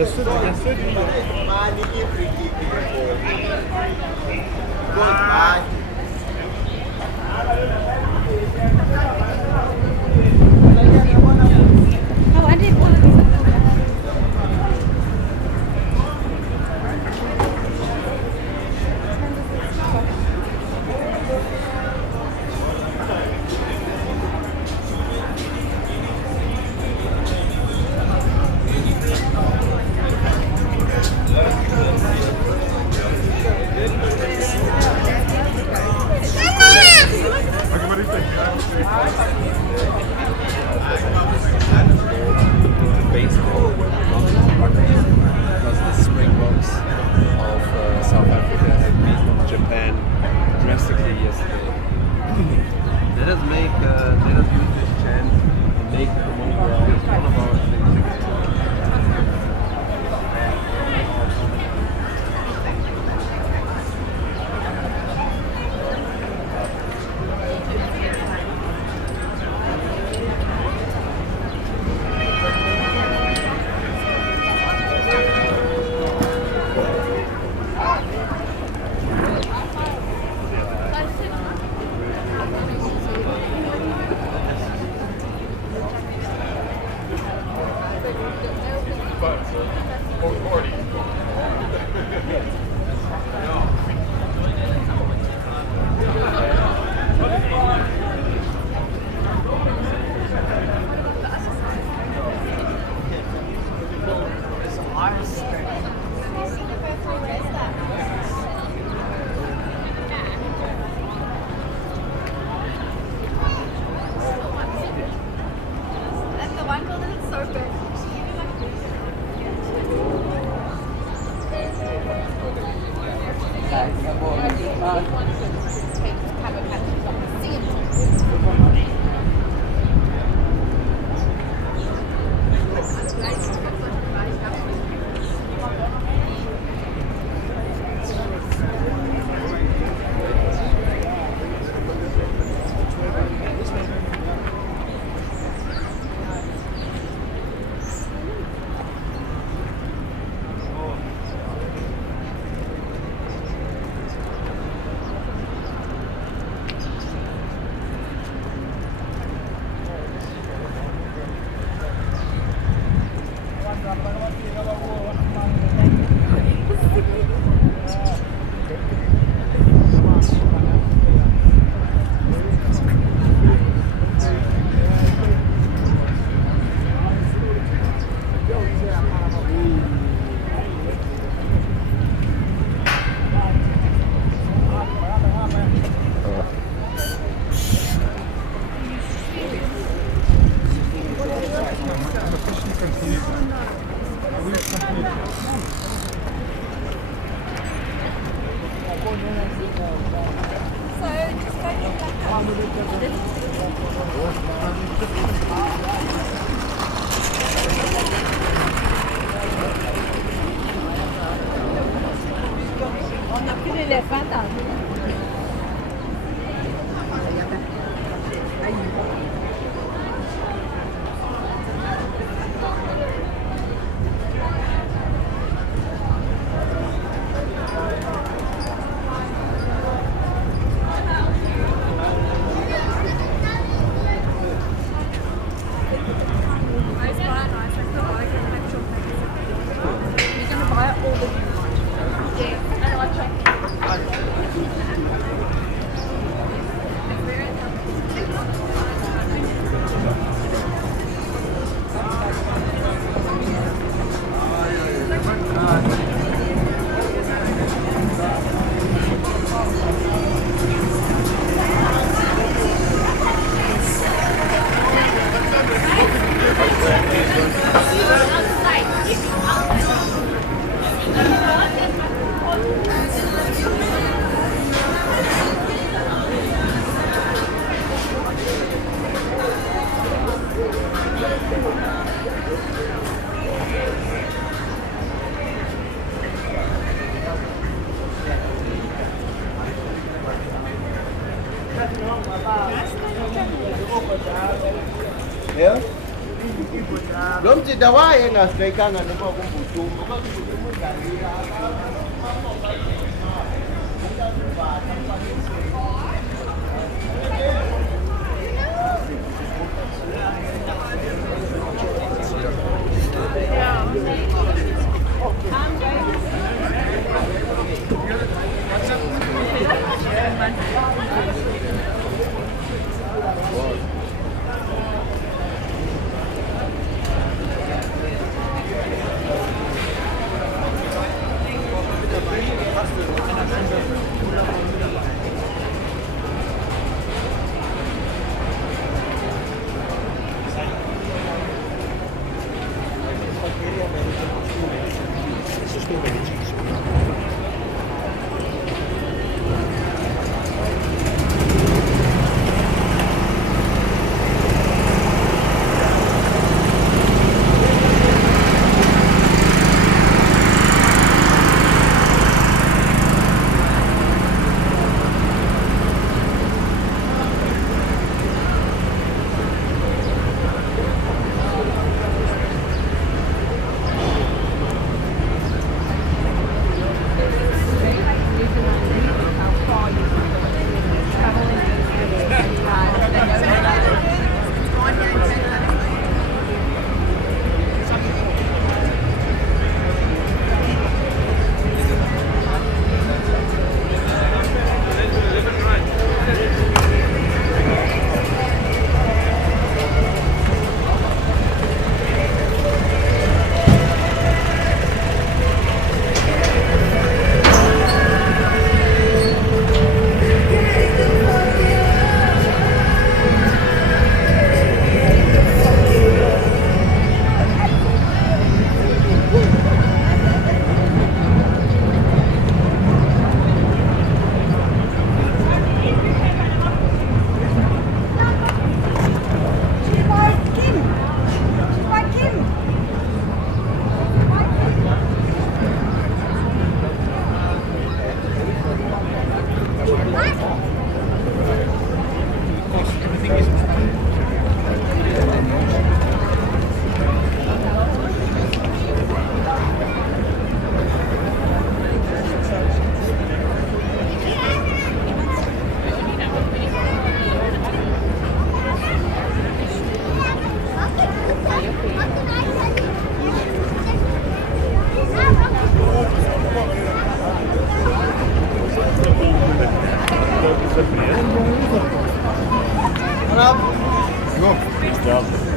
le sud, bien sûr. Ya. Belum cerita wae nggak setrika nggak nempa kumbucu. Yok. Yok.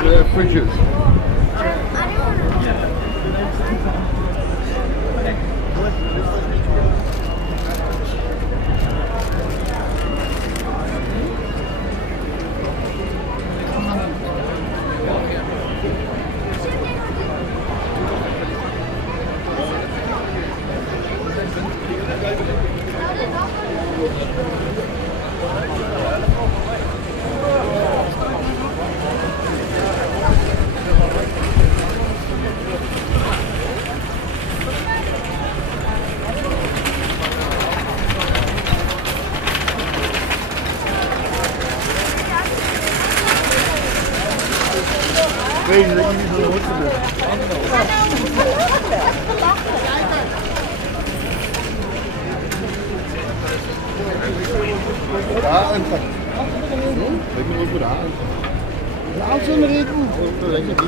The fridges. Weet je dat je niet zo goed bent? Ja, en pak. Ik moet ook weer halen. Ja, als we maar eten. Dat is niet.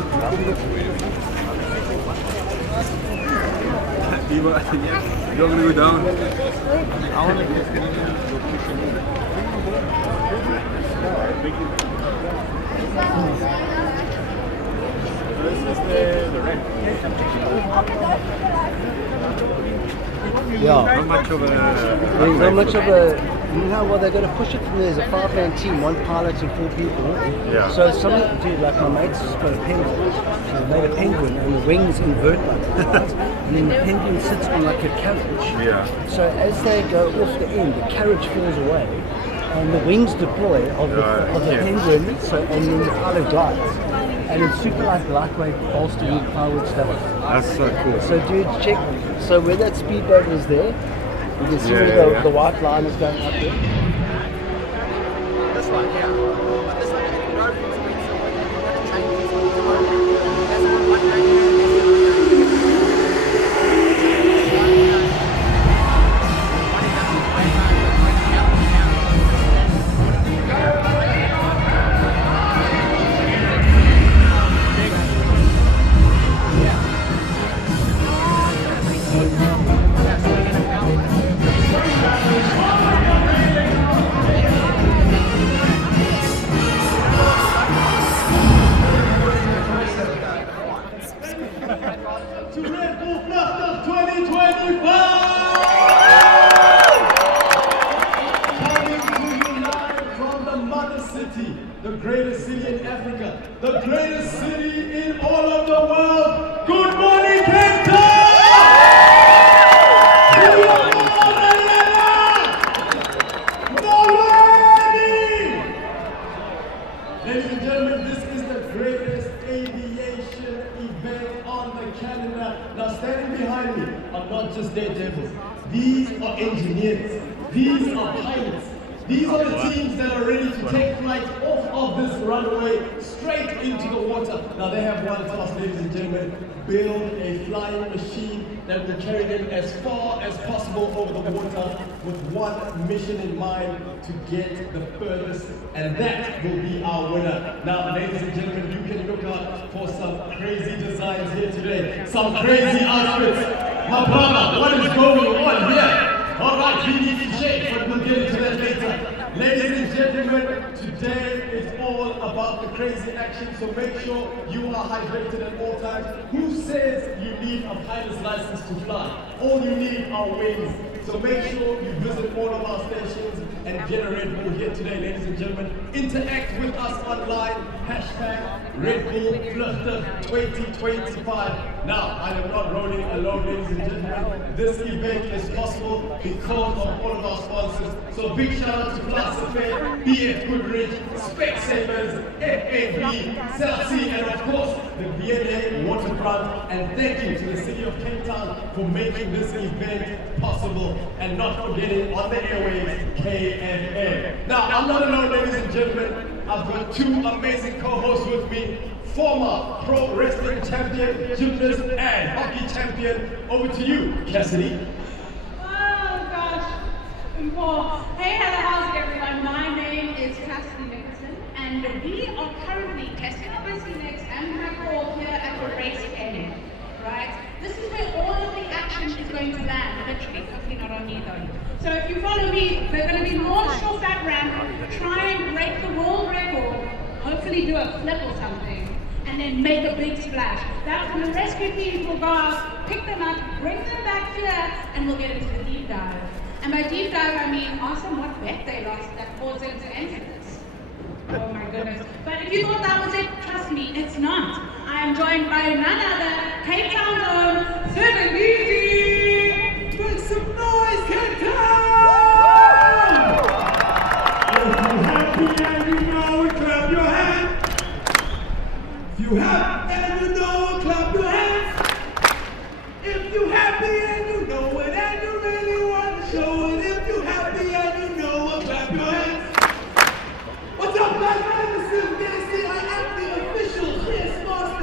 You're gonna go down. This is the red. Yeah. Not much of a. There's not much of a. No, well, they're going to push it from there's a 5-man team, 1 pilot and 4 people. Yeah. So some dude like my mate's has got a penguin. So they made a penguin and the wings invert like that. And then the penguin sits on like a carriage. Yeah. So as they go off the end, the carriage falls away and the wings deploy of the penguin, so, and then the pilot glides. And it's super like lightweight, bolster wood, plywood stuff. That's so cool. So dude, check, so where that speedboat is there, you can see where the white line is going up there. This one, yeah. But this one, if you go from speed, so when you have to change this one to go, that's one 190. To Red Bull Flugtag 2025! Coming to you live from the mother city, the greatest city in Africa, the greatest city in all of the world. Good morning, Cape Town! Ladies and gentlemen, this is the greatest aviation event on the calendar. Now, standing behind me are not just daredevils. These are engineers. These are pilots. These are the teams that are ready to take flight off of this runway straight into the water. Now, they have one task, ladies and gentlemen, build a flying machine that will carry them as far as possible over the water with one mission in mind, to get the furthest, and that will be our winner. Now, ladies and gentlemen, you can look out for some crazy designs here today, some crazy outfits. My brother, what is going on here? All right, he needs to shake, but we'll get into that later. Ladies and gentlemen, today is all about the crazy action, so make sure you are hydrated at all times. Who says you need a pilot's license to fly? All you need are wings. So make sure you visit all of our stations and get a Red Bull here today, ladies and gentlemen. Interact with us online, hashtag Red Bull Flugtag 2025. Now, I am not rolling alone, ladies and gentlemen. This event is possible because of all of our sponsors. So big shout out to FlySafair, BF Goodrich, Specsavers, FAB, Celsi, and of course, the V&A Waterfront. And thank you to the City of Cape Town for making this event possible. And not forgetting on the airwaves, KFM. Now, I'm not alone, ladies and gentlemen. I've got 2 amazing co-hosts with me. Former pro wrestling champion, gymnast, and hockey champion. Over to you, Cassidy. Oh gosh. Well, hey, hello, how's it everyone? My name is Cassidy Nicholson, and we are currently testing our scenics and Red here at the race game. Right? This is where all of the action is going to land, literally, hopefully not on me though. So if you follow me, we're going to be launched off that ramp, try and break the world record, hopefully do a flip or something, and then make a big splash. That's when the rescue teams will go out, pick them up, bring them back here, and we'll get into the deep dive. And by deep dive, I mean ask them what bet they lost that caused them to enter this. Oh my goodness. But if you thought that was it, trust me, it's not. I am joined by none other, Cape Town's own, Seven Easy! Make some noise, Cape Town! If you happy and you know it, clap your hands. If you happy and you know it, clap your hands. If you happy and you know it and you really want to show it, if you happy and you know it, clap your hands. What's up, guys? My name is Sylvester. I am the official Yes Master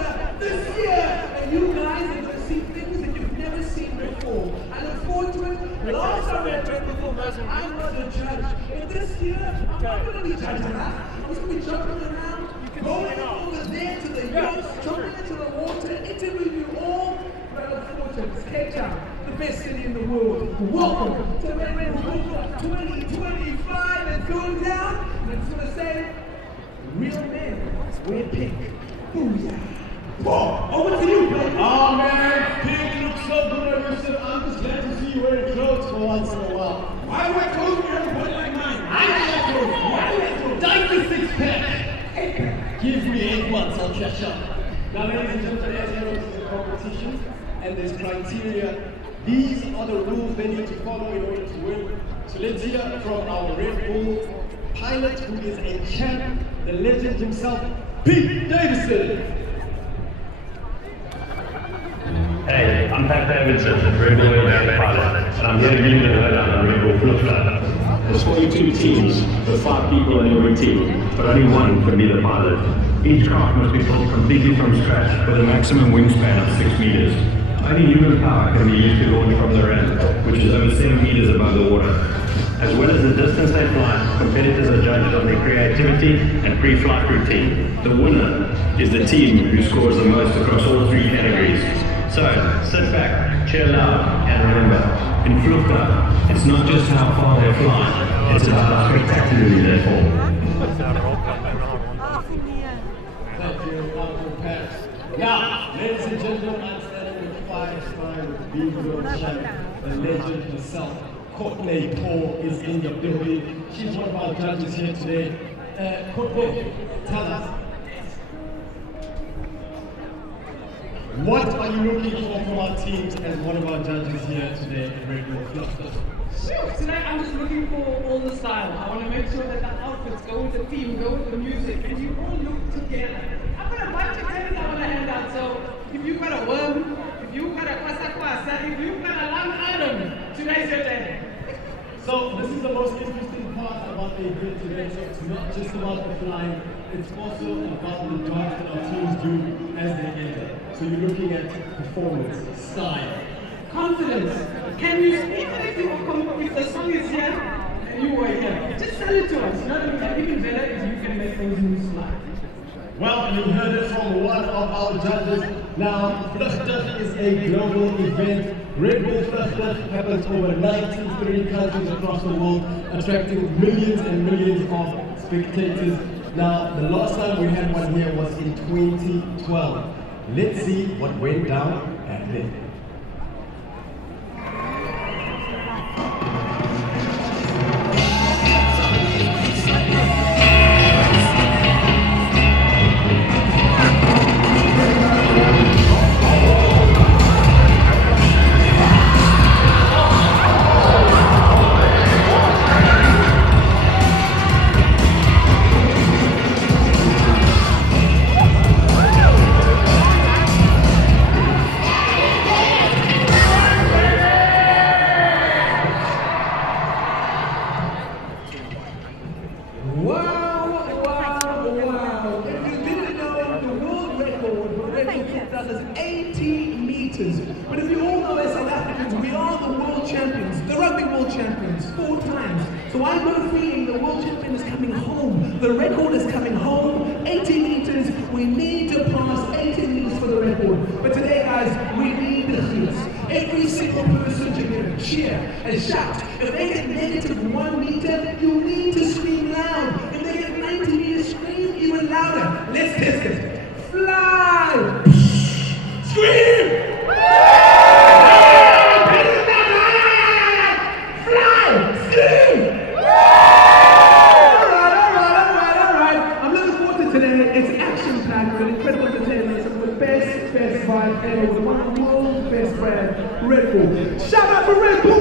I was going to be jumping around, going over there to the yachts, jumping into the water, interviewing you all. But unfortunately, it's Cape Town, the best city in the world. Welcome to Red Bull Flugtag 2025. It's going down, and it's going to say, real men wear pink. Booyah. Whoa, over to you, bro. Oh man, pink looks so good on you, sir. I'm just glad to see you wearing clothes for once in a while. Why wear clothes when everybody like mine? I like clothes. Why wear clothes? Dice the six-pack. Give me 8 months, I'll catch up. Now, ladies and gentlemen, as you know, this is a competition, and there's criteria. These are the rules they need to follow in order to win. So let's hear from our Red Bull pilot, who is a champ, the legend himself, Pete Davidson. Hey, I'm Pat Davidson, Red Bull Flugtag pilot, and I'm here to give you the lowdown on Red Bull Flugtag. There's 42 teams, with 5 people in every team, but only one can be the pilot. Each craft must be built completely from scratch with a maximum wingspan of 6 meters. Only human power can be used to launch from the ramp, which is over 7 meters above the water. As well as the distance they fly, competitors are judged on their creativity and pre-flight routine. The winner is the team who scores the most across all 3 categories. So, sit back, cheer loud, and remember, in Flugtag, it's not just how far they fly, it's about how spectacularly they fall. Thank you, Alfred Pat. Now, ladies and gentlemen, I'm standing with 5-star with B-World champ, the legend herself. Courtney Paul is in the building. She's one of our judges here today. Courtney, tell us, what are you looking for from our teams as one of our judges here today at Red Bull Flugtag? Sure, tonight I'm just looking for all the style. I want to make sure that the outfits go with the theme, go with the music, and you all look together. I've got a bunch of tennis I want to hand out, so if you've got a worm, if you've got a kwasa, if you've got a long item, today's your day. So this is the most interesting part about the event today. So it's not just about the flying, it's also about the jobs that our teams do as they enter. So you're looking at performance, style, confidence. Can you speak anything if the song is here and you were here? Just tell it to us. You know what I mean? Even better if you can make those moves live. Well, you heard it from one of our judges. Now, Flugtag is a global event. Red Bull Flugtag happens over 93 countries across the world, attracting millions and millions of spectators. Now, the last time we had one here was in 2012. Let's see what went down at then. So I've got a feeling the world champion is coming home. The record is coming home. 80 meters. We need to pass 80 meters for the record. But today, guys, we need the hits. Every single person should get a cheer and shout. If they get -1 meter, you need to scream loud. If they get 90 meters, scream even louder. Let's test it. Fly! Scream! Ever with one of the world's best brand, Red Bull. Shout out for Red Bull!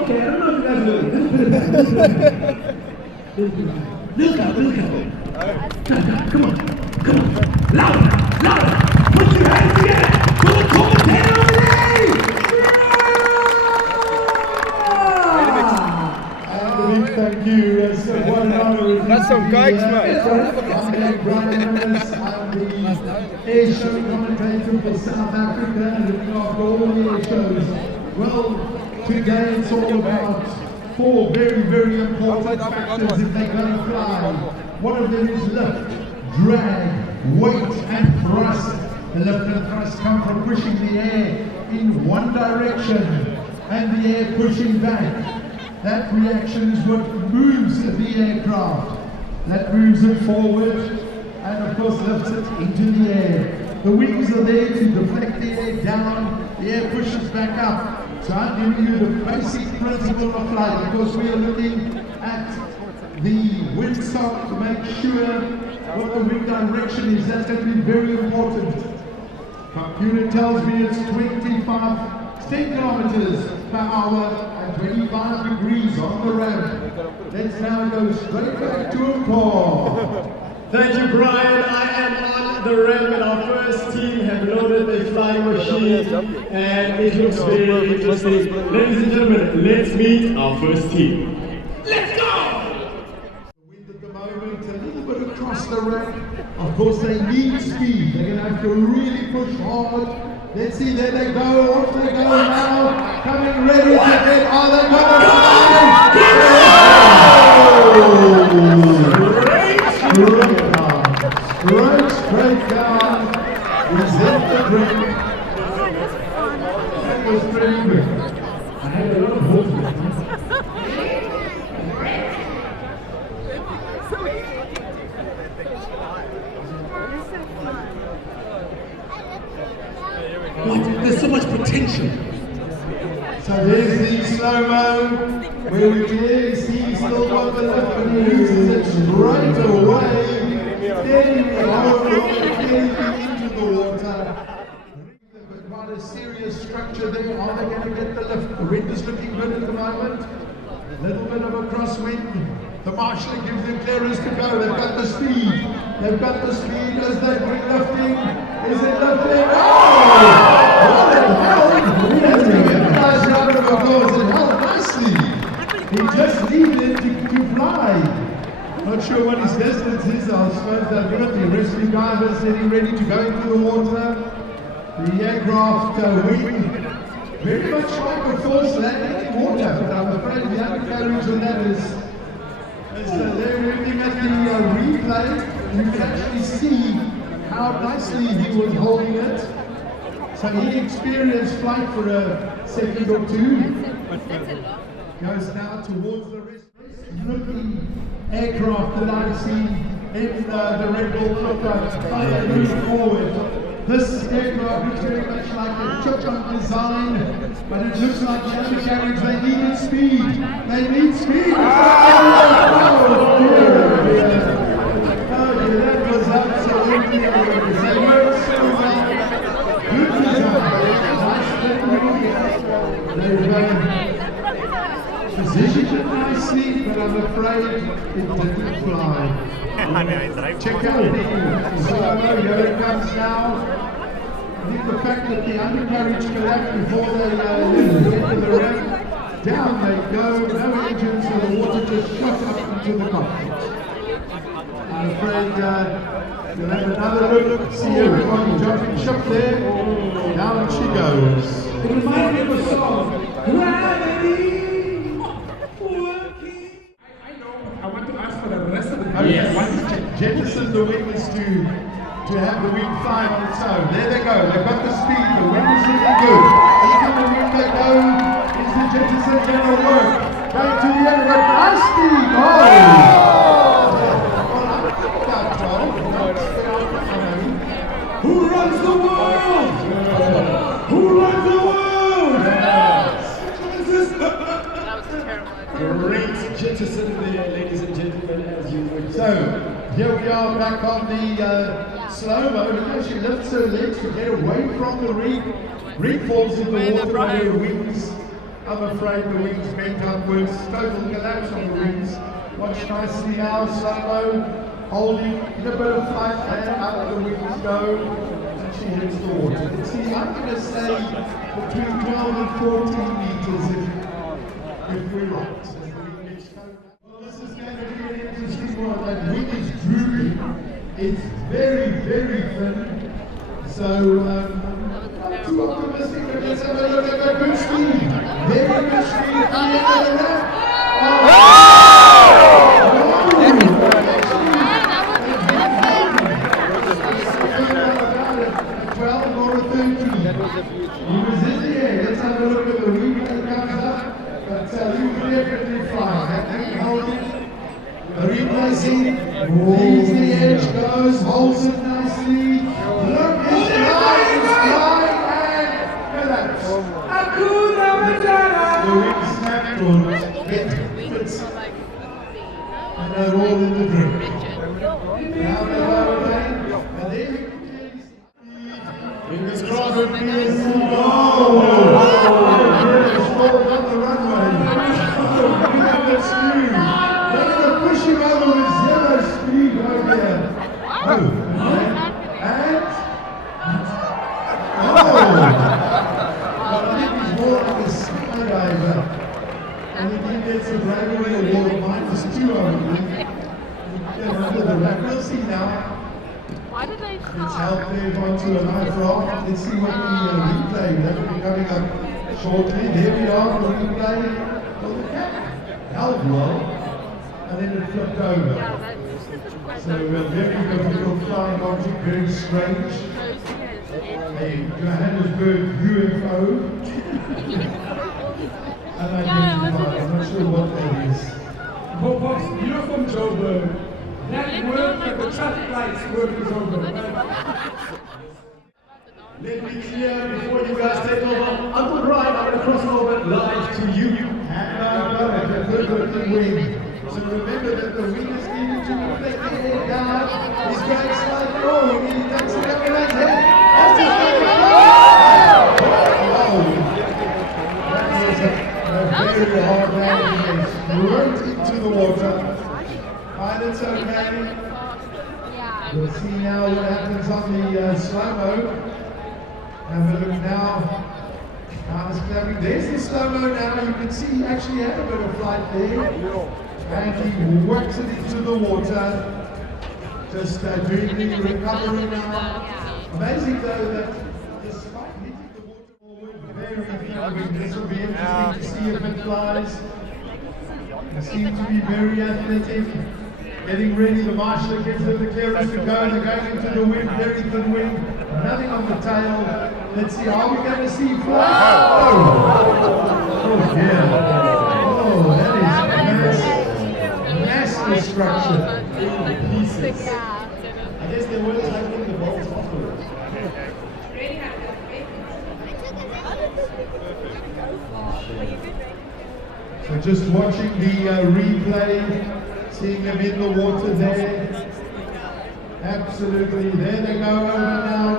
Okay, I don't know if you guys know. Look out. Come on. Louder. Put your hands together for the commentator of the day! And a big thank you. It's what an honor. That's some guys, mate. Air show commentator for South Africa and looking after all the air shows. Well, today it's all about four very, very important factors if they're going to fly. One of them is lift, drag, weight and thrust. The lift and thrust come from pushing the air in one direction and the air pushing back. That reaction is what moves the aircraft. That moves it forward and of course lifts it into the air. The wings are there to deflect the air down, the air pushes back up. So I'm giving you the basic principle of flight. Of course we are looking at the windsock to make sure what the wind direction is. That's going to be very important. Computer tells me it's 10 kilometers per hour and 25 degrees on the ramp. Let's now go straight back to a call. Thank you, Brian. I am on the ramp and our first team have loaded the flying machine and it looks very interesting. Ladies and gentlemen, let's meet our first team. Let's go! Wind at the moment, a little bit across the ramp. Of course they need speed. They're going to have to really push hard. Let's see, there they go, off they go now. Coming ready to get, are they going to straight down, resent the drink. That was pretty quick. I had a lot of hope with it. What? There's so much potential. So there's the slow-mo, where we clearly see still got the lift and he loses it straight away. Then we go into the water. But quite a serious structure there. Are they going to get the lift? The wind is looking good at the moment. Little bit of a crosswind. The marshal gives them clearance to go. They've got the speed. They've got the speed as they bring lifting. Is it lifting? Oh! What the hell? He has to get the nice round of applause. It held nicely. He just needed to fly. Not sure what his distance is. I suppose they've got the rescue divers getting ready to go into the water. The aircraft wing, very much like a false landing in water, but I'm afraid the undercarriage on that is they're looking at the replay. You can actually see how nicely he was holding it. So he experienced flight for a second or two. Goes now towards the rest. Looking aircraft that I've seen in the Red Bull Flugtag moving forward. This aircraft looks very much like a chop-chop design, but it looks like the undercarriage. They needed speed. They need speed. Oh dear. That was absolutely outrageous. They worked so well. Good design. Nice technique. They've positioned nicely, but I'm afraid it didn't fly. Check out the slow-mo, here it comes now. I think the fact that the undercarriage collapsed before they get to the ramp, down they go, no engine, so the water just shot up into the cockpit. I'm afraid you'll have another look, see everybody jumping ship there, down she goes. It reminds me of a song, Gravity! I want to ask for the rest of the country. Yes. I want to jettison the wings to have the wing fly on its own. There they go. They've got the speed. The wind is looking good. Even the wing they go. Is the jettison going to work? Going to the end of it. Nice speed. Oh! Well, I'm about 12. Who runs the world? Who runs the world? Great jettison there, ladies and gentlemen, as you would. So, here we are back on the slow-mo. Look how she lifts her legs to get away from the rig. Rig falls in the water by her wings. I'm afraid the wings bent upwards. Total collapse on the wings. Watch nicely now, slow-mo. Holding in a bit of flight and up the wings go. And she hits the water. See, I'm going to say between 12 and 14 meters if we're right. Well, this is going to be an interesting one. That wing is drooping. It's very, very thin. So, not too optimistic, but let's have a look at that good speed. Very good speed at the end of the lap. replacing. Leaves the edge, goes, holds it nicely. Look, it's flying, and collapse. The wing snapped or head fits. And they're all in the drink. Now they're low again. And there you can see. Fingers crossed with Pierhead. Oh! Fall down the runway. Look at the push him over with zero speed right here. Oh, and oh! But I think he's more like a skydiver. And if he gets a bravery award, -2 over him. Get under the rack. We'll see now. Why did they stop? It's helped there onto a nice rock. Let's see what the replay that will be coming up shortly. There we are, the replay. Well, the cat held well, and then it flipped over. So a very difficult flying object, very strange. A Johannesburg UFO. Unidentified, I'm not sure what that is. Pops, you're from Joburg. That work that the traffic lights work is over. Let me clear before you guys take over. Uncle Brian, I'm going to cross over live to you. And the good wing. So remember that the wing is needed to reflect the air down. He's going slightly forward. He takes it up and right head. That's his that is a very hard landing. Right into the water. Pilot's okay. We'll see now what happens on the slow-mo. Have a look now. Now it's clapping. There's the slow-mo now. You can see he actually had a bit of flight there. And he whacks it into the water. Just doing the recovery now. Amazing though that despite hitting the water forward, very few. This will be interesting to see if it flies. They seem to be very athletic. Getting ready, the marshal gives them the clearance to go. They're going into the wind, very good wind. Nothing on the tail. Let's see, are we going to see fly? Oh, yeah. Oh, that is mass destruction. Pieces. I guess they were taking the bolts off of it. So just watching the replay. Seeing them in the water there. Absolutely. There they go over now.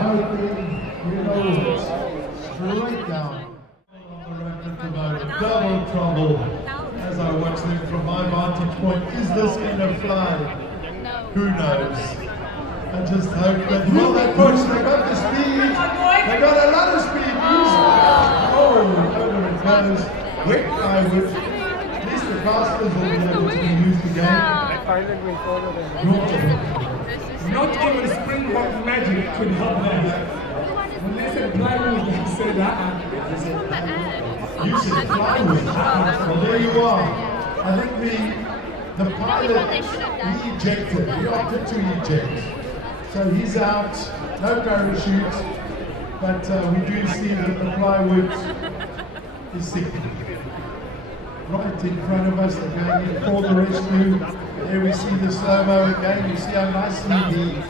Hoping, you know, straight down. Double trouble. As I watch them from my vantage point, is this going to fly? Who knows? I just hope that, well, they push, they got the speed. They got a lot of speed. Oh, over it goes. Wet plywood. The casters will be able to be used again. Not even Springbok magic could help that. When they said plywood, they said that. You said plywood. Well, there you are. I think the pilot, he ejected. He opted to eject. So he's out, no parachute. But we do see that the plywood is sinking. Right in front of us, they're going in for the rescue. There we see the slow-mo again. You see how nicely the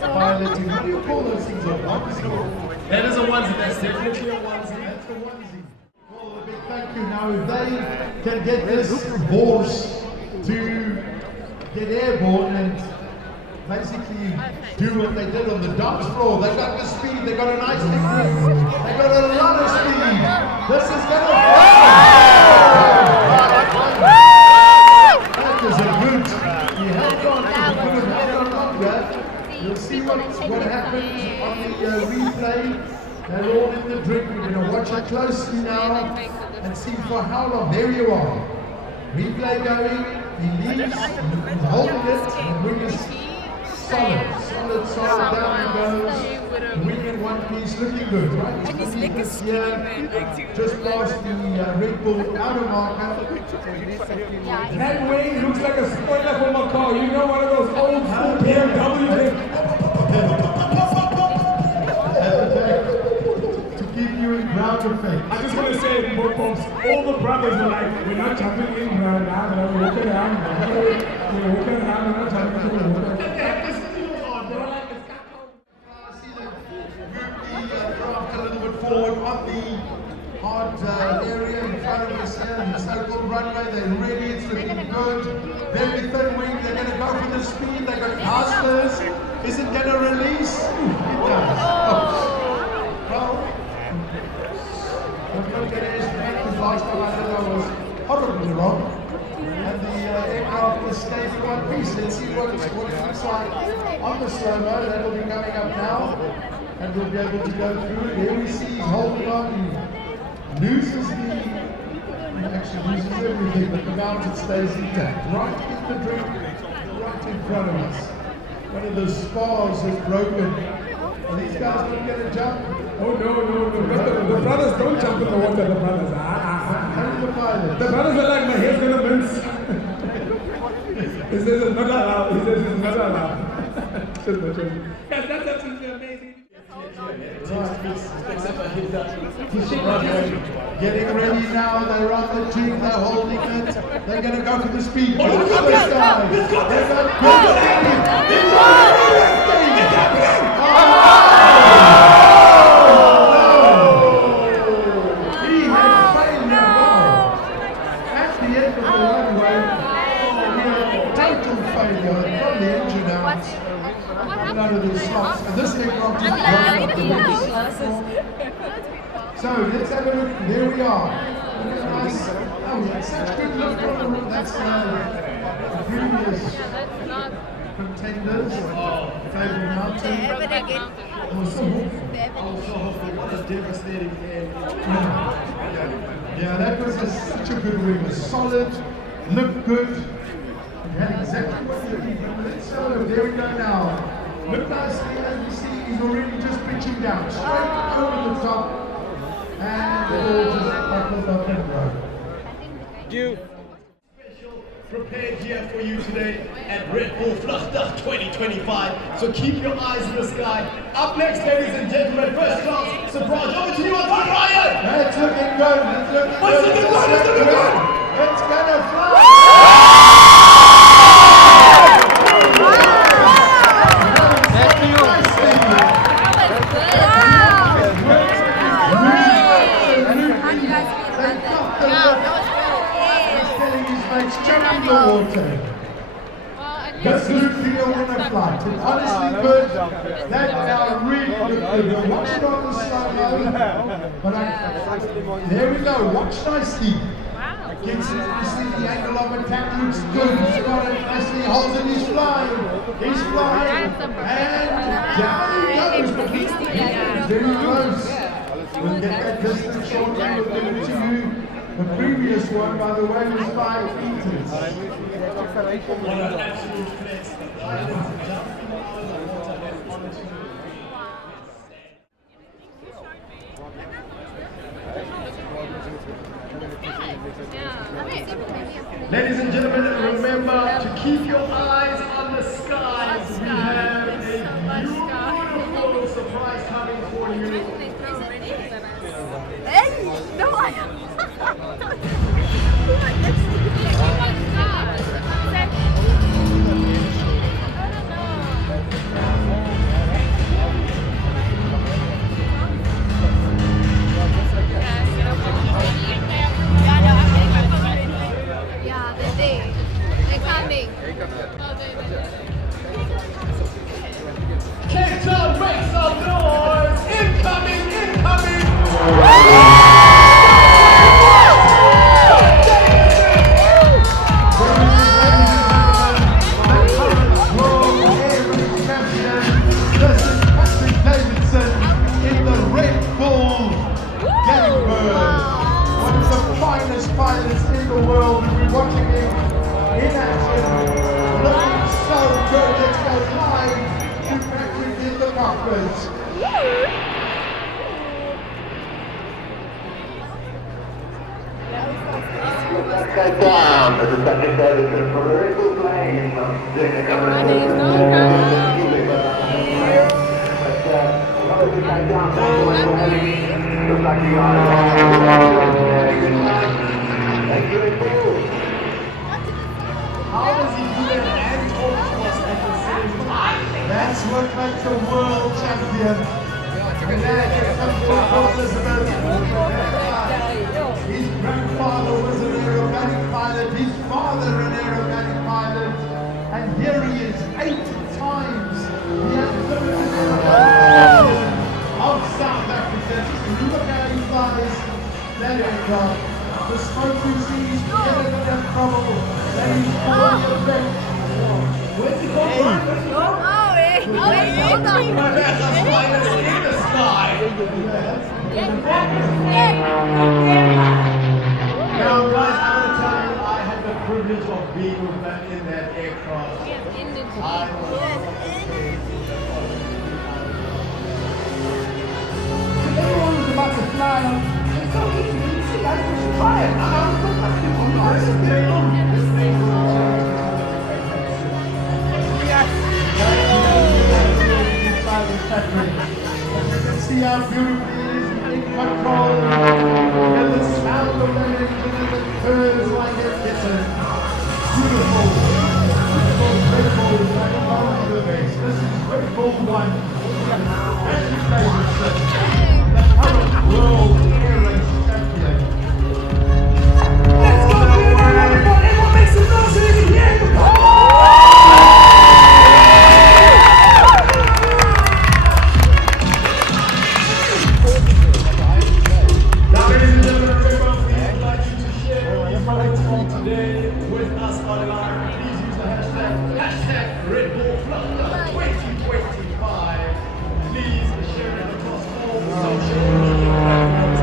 piloting. What do you call those things? A onesie? That is a onesie. That's definitely a onesie. That's a onesie. Well, a big thank you. Now, if they can get this horse to get airborne and basically do what they did on the dance floor, they got the speed. They got a nice technique. They got a lot of speed. This is going to fly. That is a good. He held on. He could have held on longer. You'll see what happened on the replay. They're all in the drink. We're going to watch it closely now and see for how long. There you are. Replay going. He leaves. He's holding it. The wing is solid. Down he goes. Wing in one piece, looking good, right? And his leg is just past the Red Bull outer marker. That wing looks like a spoiler from a car. You know, one of those old school BMWs. To give you a ground effect. I just want to say, all the brothers were like, we're not jumping in right now, we're looking around. good. Very thin wing, they're going to go for the speed, they've got casters. Is it going to release? It does. Well, I'm not going to estimate because last time I did I was horribly wrong. And the aircraft was staying in one piece. Let's see what it looks like on the slow-mo. That will be coming up now. And we'll be able to go through it. Here we see he's holding on. He loses everything, but the mountain stays intact. Right in the drink, right in front of us. One of the spars is broken. Are these guys not going to jump? Oh no. The brothers don't jump in the water, the brothers. Only the pilots. The brothers are like, my hair's gonna mince. He says it's not allowed. He says it's not allowed. Yes, that's absolutely amazing. Getting ready now, they're on the jig, they're holding it, they're going to go for the speed. Oh, let's go, They're At the end of the runway, total failure from the engine out. None of these slots. And this aircraft is blowing up the wings. So let's have a look. There we are. Nice. Oh, such good look from the that's the previous contenders. Favourite mountain. What a devastating end. Yeah, that was such a good wing. It was solid, looked good. It had exactly what you needed. So there we go now. Look nicely, as you see, he's already just pitching down, straight over the top, and it all just buckled up and broke. Special prepared here for you today at Red Bull Flugtag 2025. So keep your eyes in the sky. Up next, ladies and gentlemen, first class surprise. Over to you on top, Ryan. It's looking good. It's looking good. It's gonna fly. The water. Absolutely a winner flight. It's honestly good. That now really good. Watch it on the slow-mo. But there we go. Watch nicely. Gets nicely. The angle of attack looks good. He's got it nicely. Holds it. He's flying. He's flying. And down he goes. But he's very close. We'll get that distance shortly. We'll give it to you. The previous one, by the way, was 5 meters. What an absolute flex. Ladies and gentlemen, remember to keep your eyes on the skies. We have a beautiful surprise coming for you. Hey, no, I Cape Town, make some noise! Incoming! In the Red Bull one of the finest pilots in the world. We'll be watching him in action, looking so good. Let's go live to Patrick in the cockpit. Down as a second service for the Red Bull plane. Looks like you are. Thank you, Red Bull. How does he do that and talk to us at the same time? That's what makes a world champion. And then it comes from Elizabeth. His grandfather was an aerobatic pilot, his father an aerobatic Where's the ball? My best, I'm flying in the sky. Now, guys, I'm going to tell you, I had the privilege of being with them in that aircraft. Everyone was about to fly on. It's so easy. You see, guys, we should try it. See how beautiful it is in control. And the sound of the engine and the curves like it. It's a beautiful, Red Bull like a ball to the base. This is Red Bull 1. The current world air race champion. Let's go, everyone! Everyone make some noise so you can hear it! Today with us online, please use the hashtag Red Bull Flugtag 2025. Please share it across all social media platforms.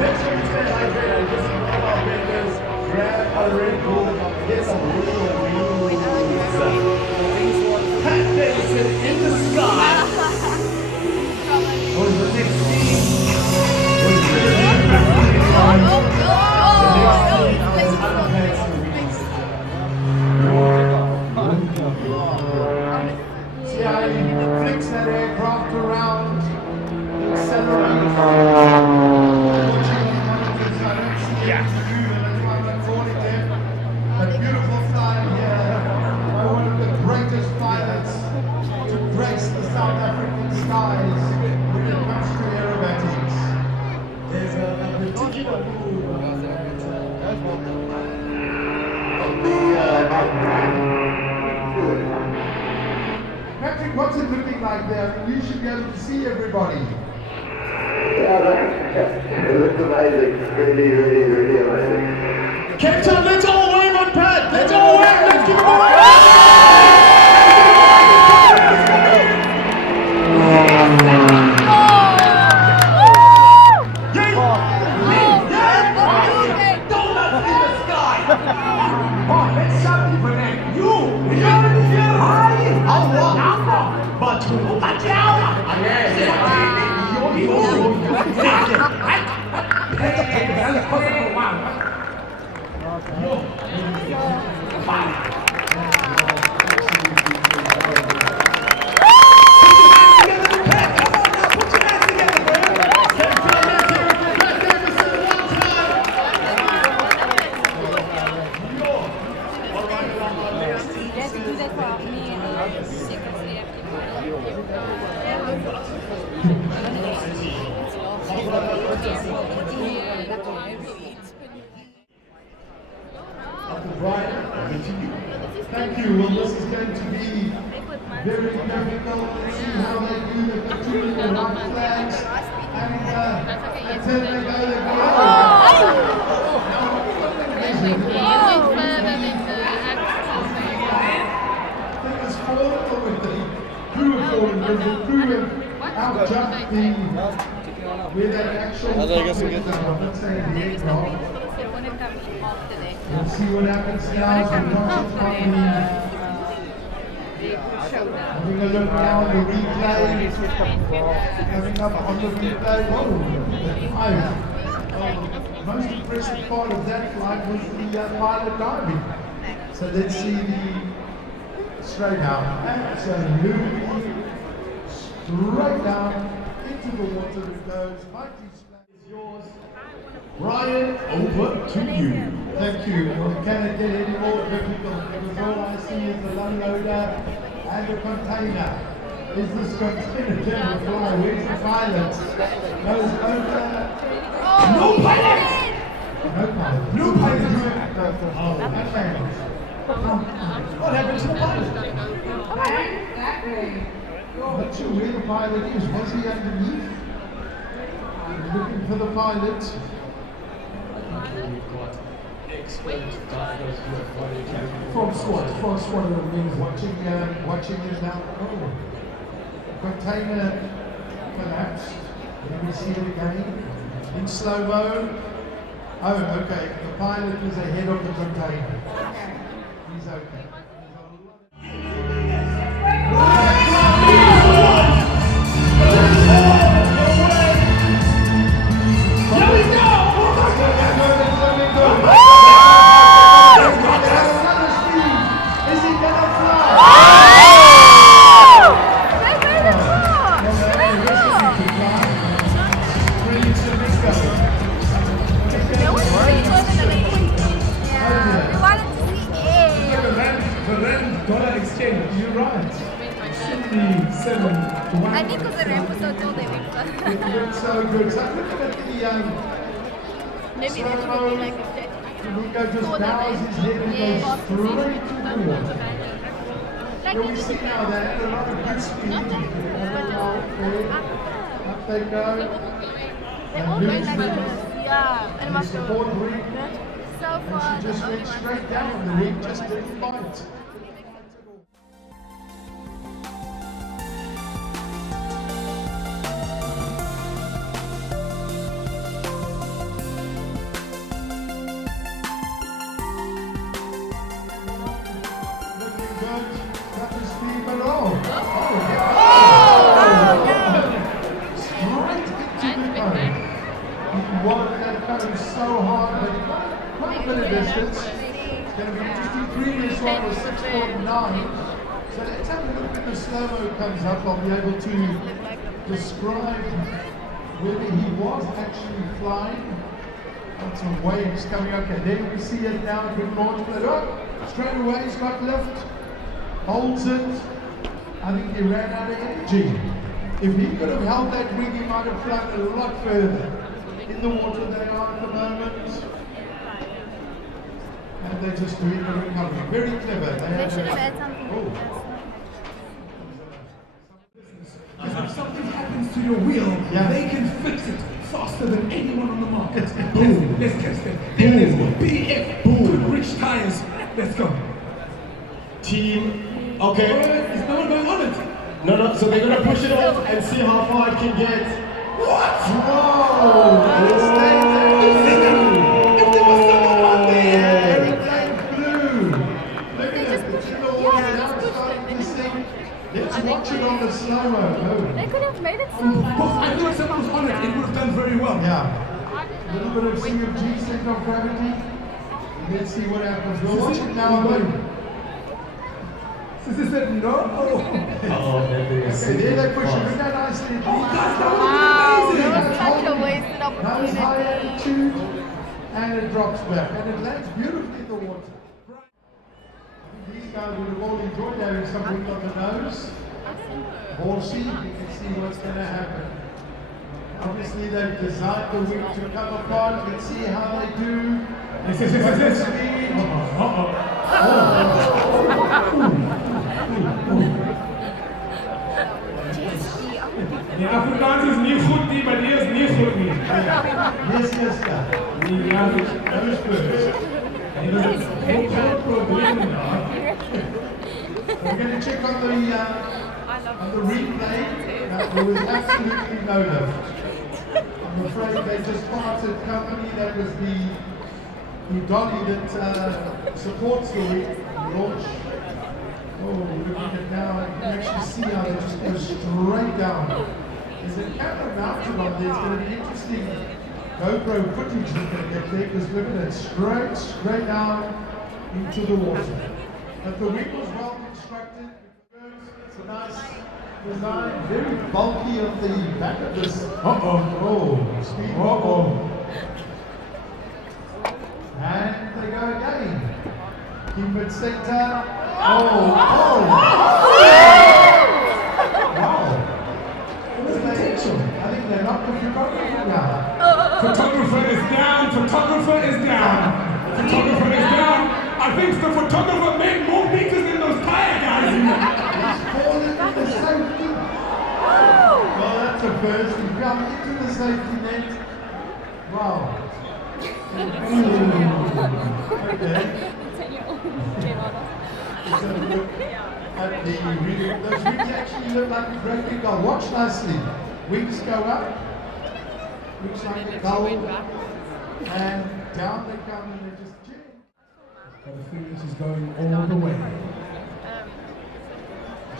Make sure you stay hydrated, visit all our vendors, grab a Red Bull, get some real wings. Pat Davidson in the sky. Was the next team. See how he flicks that aircraft around, accelerates. A beautiful flying here by one of the greatest pilots to grace the South African skies when it comes to aerobatics. There's a particular move. Patrick, what's it looking like there? You should be able to see everybody. Yeah, it looks amazing. Really amazing. Captain, let's all wave on Pat! Let's all wave! Let's give him a wave! Donuts in the sky! Oh, let's something for that. You already feel high! I'll walk. But you know that Thank you. Well, this is going to be very difficult. Let's see how they do the two in the right flags. And until they go, they go. It was fallen with the crew of fallen, because the crew have outjumped the where that actual I'm not saying the aircraft. We'll see what happens now as we watch it from having a look now on the replay. Coming up on the replay. The most impressive part of that flight was the pilot diving. So let's see the straight down. Absolutely straight down into the water it goes. Mighty splash is yours. Ryan, over to you. Thank you. Well, can it get any more difficult? Because all I see is the unloader and the container. Is this container going to fly? Where's the pilot? Goes over. No pilot! No pilot. No pilot. Oh, that fails. What happened to the pilot? Not sure where the pilot is. Was he underneath? Looking for the pilot. excellent divers with body camera. Frog squad of the wings watching it now. Oh, container collapsed. Let me see it again. In slow-mo. Oh, okay. The pilot is ahead of the container. He's okay. I think because the ramp was so tall, they went It looked so good. So I'm looking at the maybe that should be like a jet. Nico just bows his head and goes straight to the water. Here we see now they had a lot of good speed. Up they go. They all went like this. Yeah, and it must go. So far, and she just went straight down. The rig just didn't bite. So hard, but quite a bit of distance. It's going to be interesting. Previous one was 6.9. So let's have a look when the slow-mo comes up. I'll be able to describe whether he was actually flying. Got some waves coming. Okay, there we see it now. Good launch, but straight away he's got lift. Holds it. I think he ran out of energy. If he could have held that wing, he might have flown a lot further. In the water they are at the moment, and they're just doing the recovery. Very clever. They should have had something. If something happens to your wheel, they can fix it faster than anyone on the market. Boom. Let's test it. There it is. BF. Boom. Rich tires. Let's go. Team. Okay. Is no one going on it? No. So they're gonna push it off and see how far it can get. What? Whoa! If there was someone on there! Blue! Look at it, it's in the water now, it's starting to sink. Let's watch it on the slow-mo. They could have made it so I thought someone was on it, it would have done very well. Yeah. A little bit of CFG, center of gravity. Let's see what happens. We'll watch it now again. Sister said no. Okay, there they push it. Look how nicely it wow, that was such a wasted opportunity. Nice high altitude, and it drops back, and it lands beautifully in the water. These guys would have all enjoyed having something on the nose. Horsey, you can see what's going to happen. Obviously, they've designed the wing to come apart. Let's see how they do. Yes. Die Afrikaans is nie goed nie, maar die is nie goed nie. Yes, Nee, ja, dat is first. En dat is een groot probleem daar. We're going to check on the replay. There was absolutely no lift. I'm afraid they just parted company. That was the dolly that supports the launch. Oh, looking at now, you can actually see how they just go straight down. There's a camera mounted on there. It's going to be interesting GoPro footage we're going to get there, because look at it, straight down into the water. But the wing was well constructed. It's a nice design, very bulky on the back of this. Speed. And they go again. Keep it center. Wow. There's potential. I think they're not the photographer now. Photographer is down. I think the photographer made more meters than those tire guys. He's fallen into the safety. Well, that's a first. He fell into the safety net. Wow. At the wing, those wings actually look like a great big gull. Watch nicely. Wings go up. Looks like a gull. And down they come and they just jam. But the Phoenix is going all the way.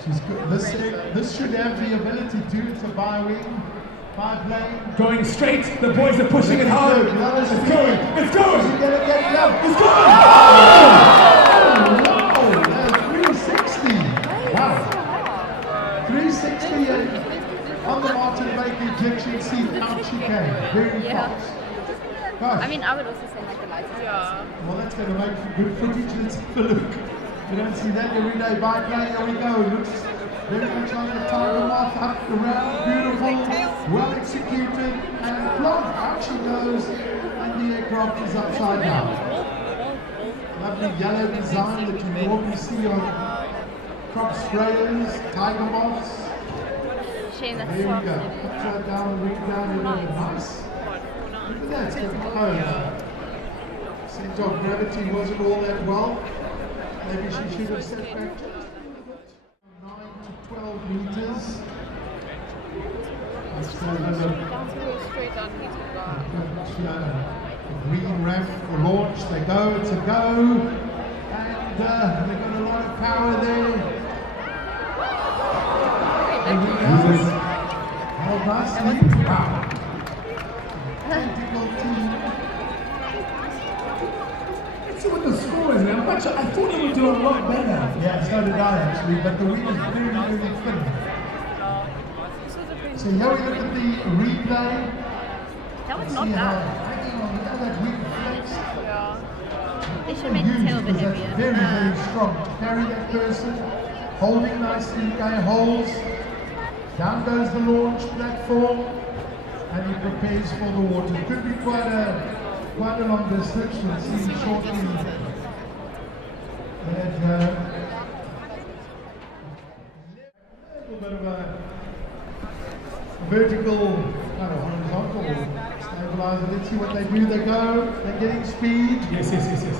She's good. This should have the ability to. It's a bi-wing, bi-plane. Going straight. The boys are pushing it hard. It's going. It's going. She's going to get it up. It's going. Oh, 360. Wow. 360 on the Martin Lake injection seat. Out she came. Very fast. Gosh. I mean, I would also say like a lighter. Yeah. Well, that's going to make for good footage. Let's have a look. You don't see that every day. Biplane, here we go. Looks very much like a tiger moth up around. Beautiful, well executed, and plonk. Out she goes, and the aircraft is upside down. Lovely yellow design that you normally see on crop sprayers, tiger moths. Shame that's there we go. Upside down, ring down, nice. Look at that. It's got center of gravity wasn't all that well. Maybe she should have set back just a little bit. 9 to 12 meters. Green ramp for launch. They go, it's a go. And they've got a lot of power there. How nicely. Wow. Tactical team. See what the score is, man. I thought they would do a lot better. Yeah, so did I actually, but the wing is very, very thin. So here we look at the replay. That was not bad. That wing flexed. Yeah. They should make the tail a bit heavier. Very, very strong. To carry that person, holding nicely, holes. Down goes the launch platform, and he prepares for the water. It could be quite a long distance. We'll see shortly. And a little bit of a vertical, kind of horizontal stabilizer. Let's see what they do. They go. They're getting speed. Yes.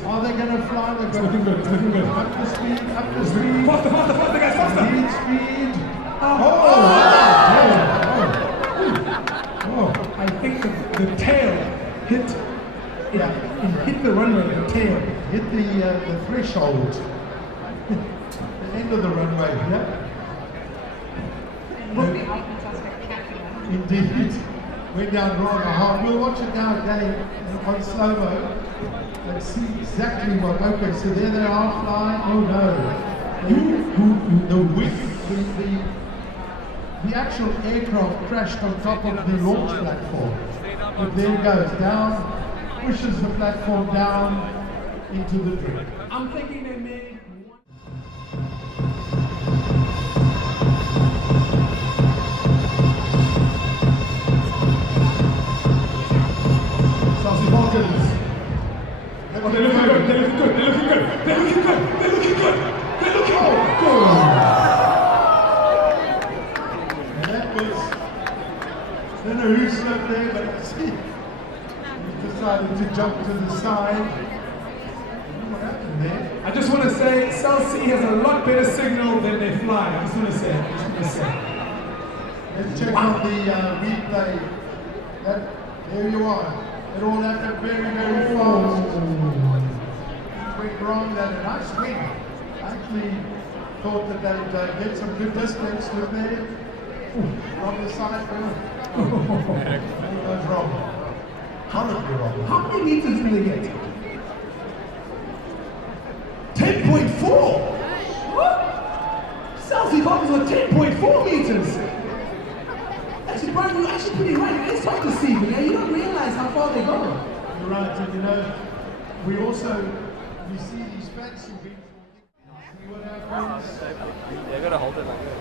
Are they going to fly? They're going looking good. It's looking good. Up the speed. Faster, guys, faster. Need speed. I think the tail hit. It hit the runway, the tail. Hit the threshold. The end of the runway, yeah? Indeed. Went down rather hard. We'll watch it now again on slow-mo. Let's see exactly what. Okay, so there they are flying. Oh no. The wind, the actual aircraft crashed on top of the launch platform. But there it goes, down. Pushes the platform down into the drink. I'm thinking they made Saucy Falcons. They're looking good. And that was, I don't know who slept there, but see. Decided to jump to the side. What happened there? I just want to say, South Sea has a lot better signal than they fly. I just want to say. Let's check on the replay. There you are. It all happened very, very fast. Went wrong there. A nice wing. I actually thought that they'd get some good distance with there. From the side. That was wrong. How many meters did they get? 10.4! What? South Sea Falcons were 10.4 meters! Actually, Brian, you're actually pretty right. It's tough to see, man. You don't realize how far they go. You're right, and we see these fancy wings. See what happens? They gotta hold it like that.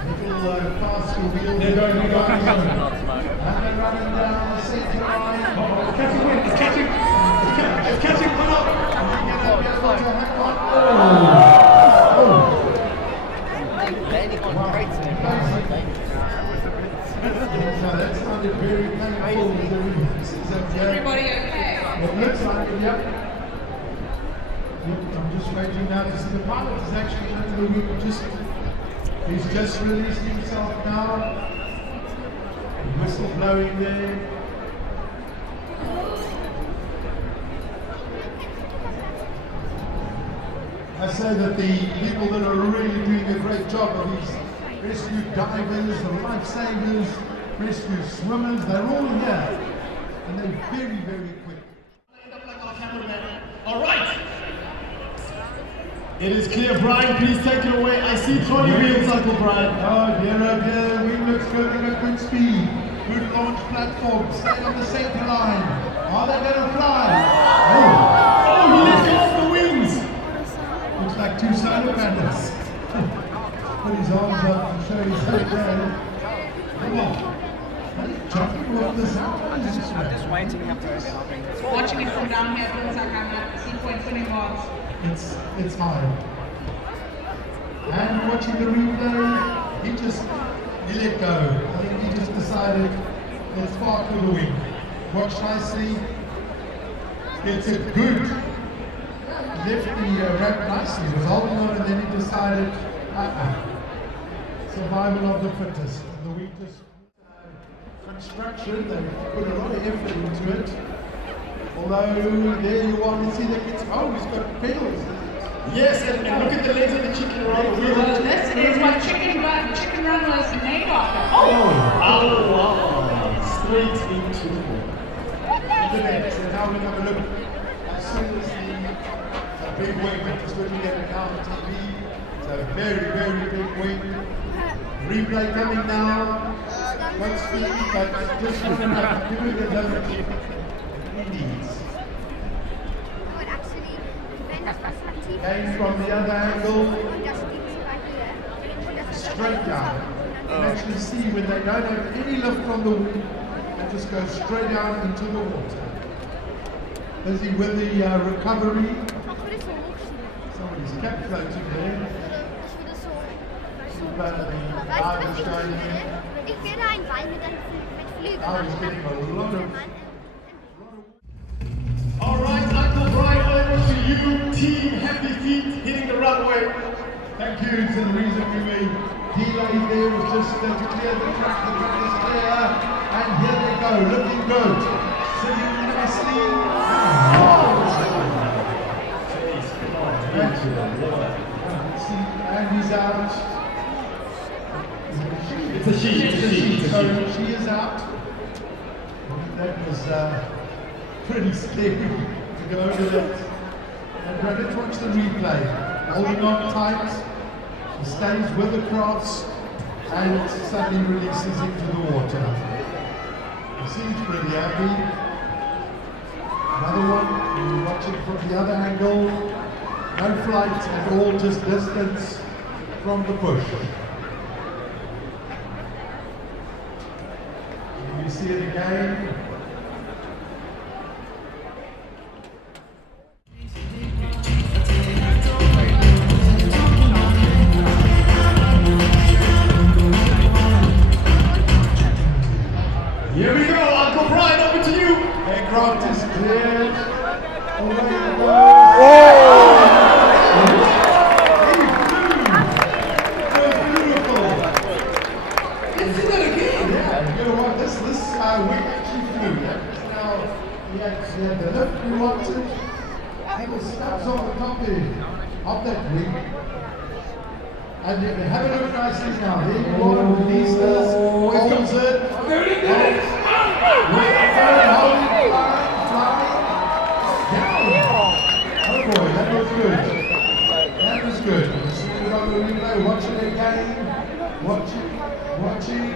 Little faster wheels. They're going. And they're running down the center line. It's catching. Come on. That sounded very painful. Everybody okay? It looks like it, yep. just waiting now to see the pilot is actually under the wing. He's just released himself now. The whistle blowing there. I say that the people that are really doing a great job of these rescue divers, the lifesavers, rescue swimmers, they're all here. And they're very, very quick. All right. It is clear, Brian, please take it away. I see trolley wheels, Uncle Brian. Oh dear, wing looks good, they got good speed. Good launch platform, stay on the center line. Are they going to fly? Oh, he left off the wings. Looks like two solar panels. Put his arms up to show his head there. Come on. Jumping off the sound. I'm just waiting up to it. Watching it from down here feels like I'm at sequence swimming balls. It's hard. And watching the replay, he let go. I think he just decided let's spark to the wing. Watch nicely. It's a good lift the wrap nicely. He was holding on and then he decided survival of the fittest. The wing just construction, they put a lot of effort into it. Although there you want to see that it's he's got pedals. Yes, and look at the legs of the chicken run. Well, this is what chicken run was named after. Straight into the ball. The net. So now we're going to look as soon as the big wing, I'm just looking at it now on TV. It's a very, very big wing. Replay coming now. Not speed, but just giving it a level. Came from the other angle, straight down. You can actually see when they don't have any lift from the wing, they just go straight down into the water. Busy with the recovery. Somebody's cap floating there. But the dive is going in. I was getting a lot of... All right, Uncle Brian, over to you. Team Happy Feet hitting the runway. Thank you. So the reason we were delayed there was just to clear the track. The track is clear. And here they go, looking good. Sitting nicely. And he's out. It's a she. So she is out. That was pretty scary to go over that. And let's watch the replay. Holding on tight. She stays with the crafts and suddenly releases into the water. He seems pretty happy. Another one, we're watching from the other angle. No flight at all, just distance from the push. You see it again. Here we go, Uncle Brian, over to you. Aircraft is cleared. Away it goes. Beautiful. Isn't that again? Yeah, you know what? This wing actually flew. Now he had the lift we wanted. There was snaps on the top of that wing. And have a look nicely now. Here you are, release this, holds it. There it is. Oh boy, that was good. That was good. See it on the replay, watch it again. Watching.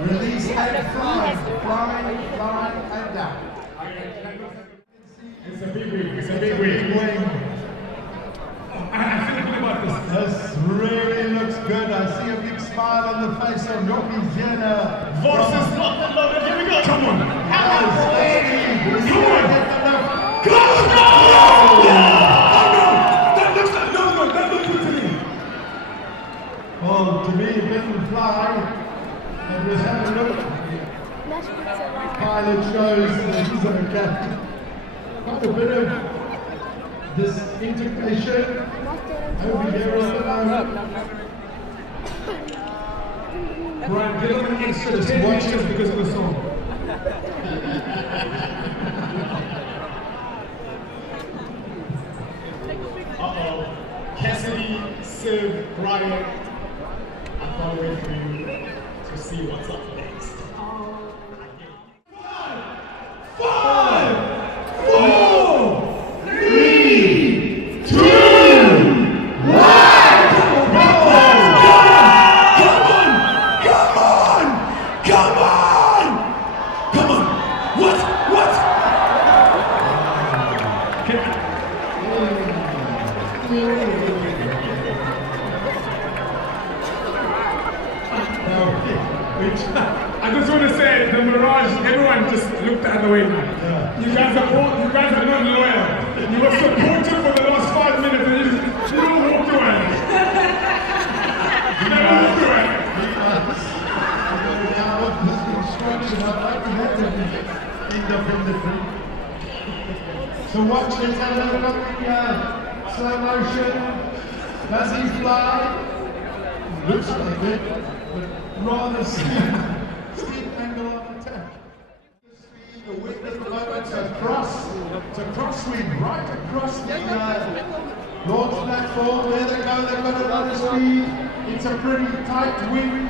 Release and fly and down. It's a big wing. It's a big wing. I feel good about this. This really looks good. I see a big smile on the face of Rocky Vienna. Wharf is locked and loaded. Here we go. Come on. Come on. That looks good to me. Oh, to me, it didn't fly. And just have a look. Pilot shows that he's okay. Quite a bit of this integration over here at the moment. Brian, give them an extra 10 watches because of the song. Uh-oh. Cassidy, Siv, Brian, I can't wait for you to see what's up next. 5, 4, 3, 2, 1. I just want to say, the Mirage, everyone just looked the other way now. Yeah. You guys are not loyal. You were supportive for the last 5 minutes and you all walked away. You never walked away. So watch, let's have a look at the slow motion. Does he fly? Looks like it, but rather steep angle on attack. The wind at the moment, it's a cross sweep right across the launch platform. There they go, they've got a lot of speed. It's a pretty tight wind.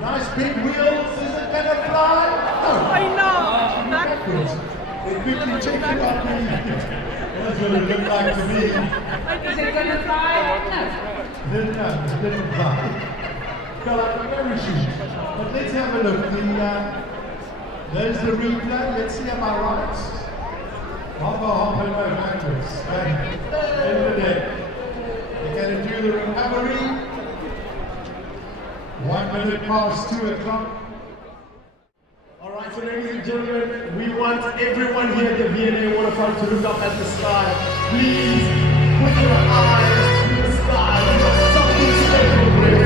Nice big wheels. Is it going to fly? No. I know. Backwards. They quickly check it out. That's what it looked like to me. Is it going to fly? No, it didn't fly. Got like a parachute. But let's have a look. There's the replay. Let's see, am I right? Hop and go backwards. End of the day. They're going to do the recovery. 1 minute past 2 o'clock. Alright, so ladies and gentlemen, we want everyone here at the V&A Waterfront to look up at the sky. Please put your eyes to the sky. We've got something special for you.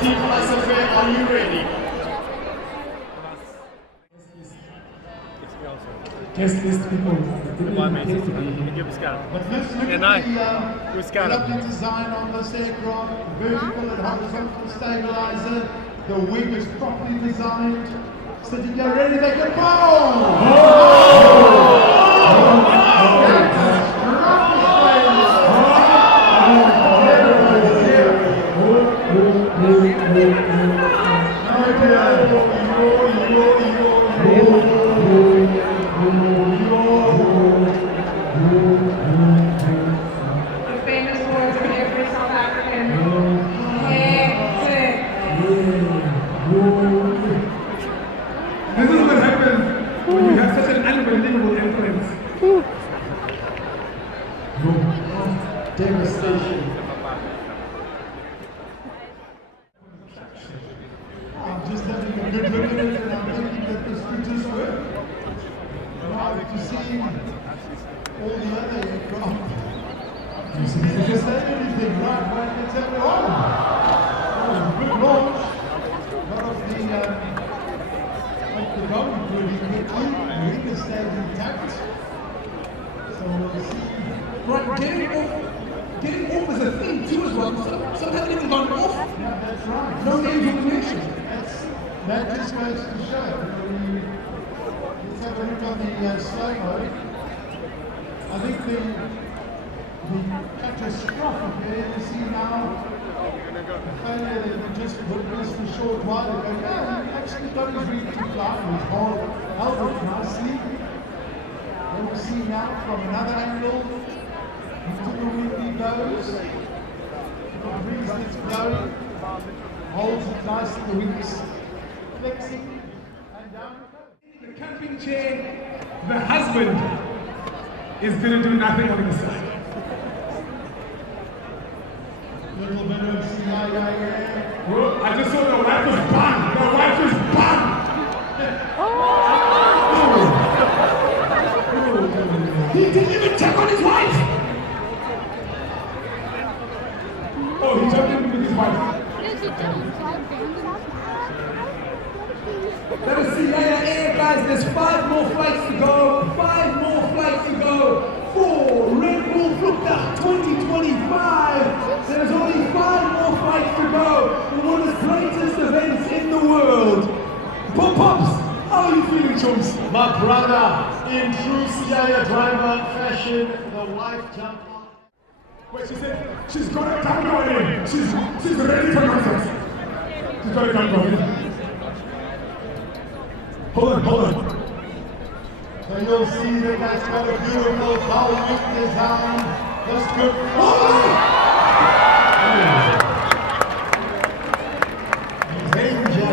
Team FlySafair, are you ready? Guest list people. But let's look at the lovely design on this aircraft, vertical and horizontal stabilizer. The wing is properly designed. Sitting there ready, they can This is what happens when you have such an unbelievable influence. Devastation. I'm just having a good look at it and I'm thinking that the scooters work. To see all the other aircraft. You see, you just say anything, right? Let's have it on. Good launch. A lot of the getting off is a thing too as well. Some haven't even gone off. Yeah, that's right. No names on the mention. That just goes to show. Let's have a look on the slow-mo. I think the catastrophic there, you see now, the failure that we just witnessed a short while ago. Yeah, he actually got his read to fly and he's held it nicely. Then we see now from another angle, into the wind he goes. The breeze gets blowing, holds it nicely, the wind is flexing, and down it goes. The camping chair, the husband is going to do nothing on the side. Little bit of CIA. Well, I just saw the wife was banned. The wife is banned. He didn't even check on his wife. Oh, he jumped in with his wife. Let us see air, guys. There's 5 more flights to go. 5 more flights to go for Red Bull Flugtag 2025. There's only 5 more flights to go for one of the greatest events in the world. Pops, how are you feeling, chums? My brother, in true CIA driver fashion, the wife jumped on. Wait, she said she's got a gun going in. She's ready for nonsense. She's got a gun going in. Hold on. So you'll see that that's got a beautiful Baltic design. That's good. Danger.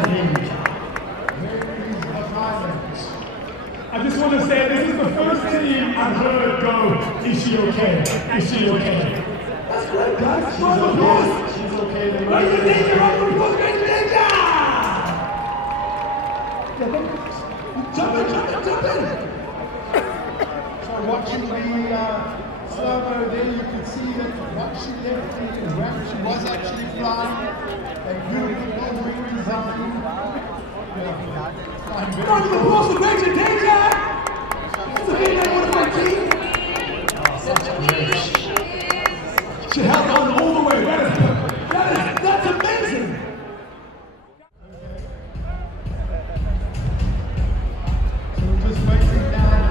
I just want to say this is the first team I've heard go, is she okay? Is she okay? That's great, guys. Round of applause. She's okay. Raise the danger, round of applause, raise the danger! Jump in! So watching the slow-mo there, you can see that once she left the ramp, she was actually flying. A beautiful wing design. Round of applause for Danger! Danger! It's a V&A Waterfront team. She held on all the way. That's amazing. So we're just waiting down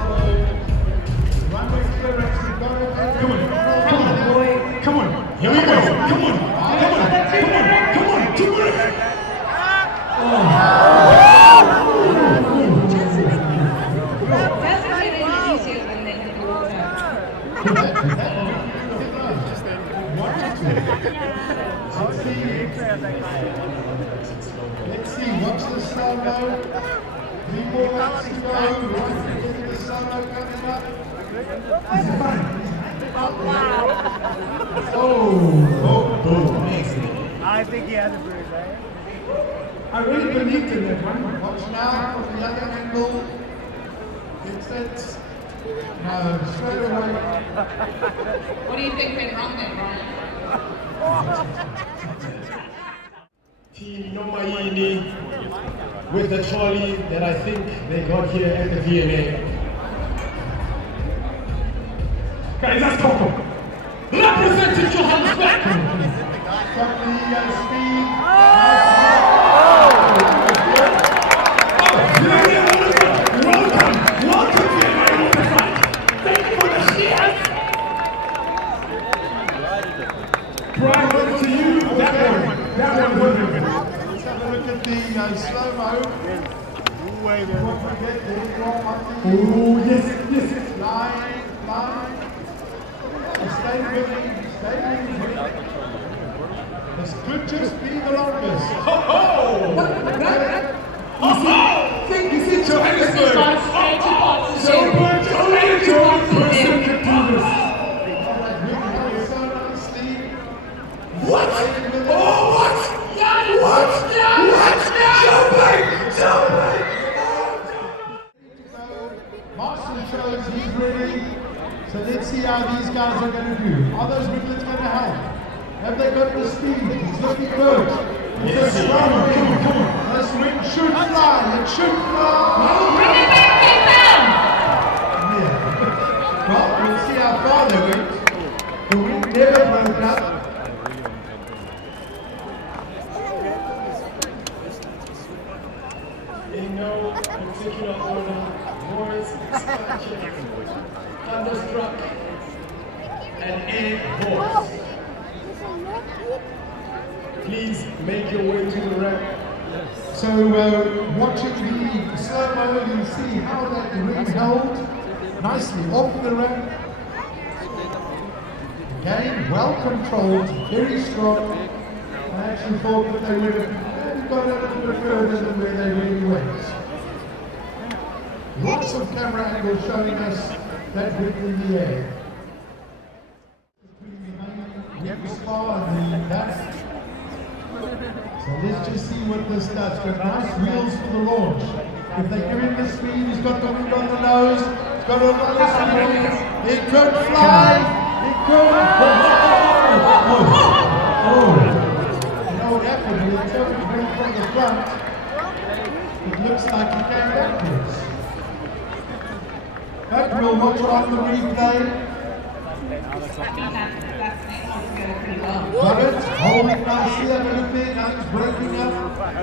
for runway clearance to go. Come on. Here we go. Come on. 2 minutes. Let's see, watch the slow-mo. 3 more laps to go. Right, the slow-mo coming up. I think he has a bruise, right? I really believed in that one. Watch now from the other angle. It's straight away. What do you think went wrong then, Brian? Team Nomaini with the trolley that I think they got here at the V&A. Guys, that's Coco. Representing Johannesburg. From the speed. Welcome to my Waterfront. Thank you for the cheers. Brian, over to you. That one was it. Let's have a look at the slow-mo. Way there. Don't forget the Oh, yes. Flying. Stay with me. This could just be the longest. You see Johannesburg. What? Jumping! Marshall shows he's ready. So let's see how these guys are going to do. Are those winglets going to help? Have they got the speed? It's looking good. It's a strong wing. This wing should fly. It should fly. Bring it back, people! Yeah. Well, we'll see how far they went. Thunderstruck, and Air Force. Please make your way to the ramp. So watching the slow-mo, you see how that ring held nicely off the ramp. Again, well controlled, very strong. I actually thought that they would have got a little bit further than where they really went. Lots of camera angles showing us that whip in the air. Between the main spar and the back. So let's just see what this does. Got nice wheels for the launch. If they give him the speed, he's got the wind on the nose. He's got a lot of speed. It could fly. It could. Oh. You know what happened? When he turned the wing from the front, it looks like he came backwards. But we'll watch on the replay. Got it, holding nicely, have a look there, nothing's breaking up.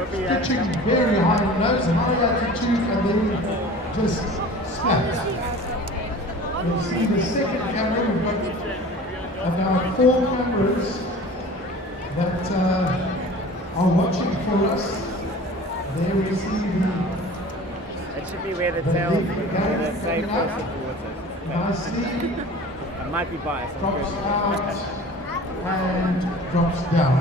Stitching very high on the nose, high altitude, and then just snap. You'll see the second camera, we've got about 4 cameras that are watching for us. There we see the... That should be where the tail, where the tail goes towards it. Nicely. I might be biased. Drops out and drops down.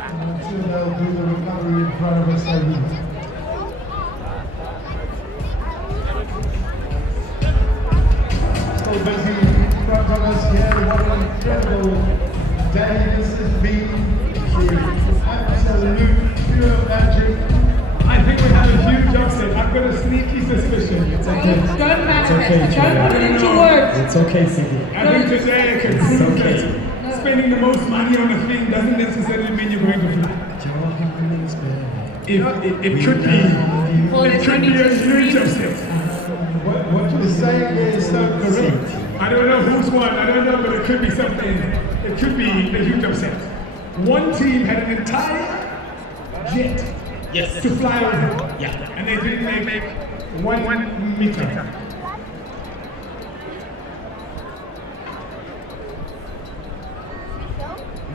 I'm sure they'll do the recovery in front of us over here. Still busy in front of us here. What an incredible day this has been. Absolute pure magic. I think we have a huge upset. I've got a sneaky suspicion. It's okay. Don't manifest. Don't put it into words. It's okay, Cindy. I think today I can prove that spending the most money on a thing doesn't necessarily mean you're going to fly. It could be a huge upset. What you're saying is so correct. I don't know who's won. I don't know, but it could be something. It could be a huge upset. One team had an entire jet. Yes. To fly over. Yeah. And they didn't make 1 meter.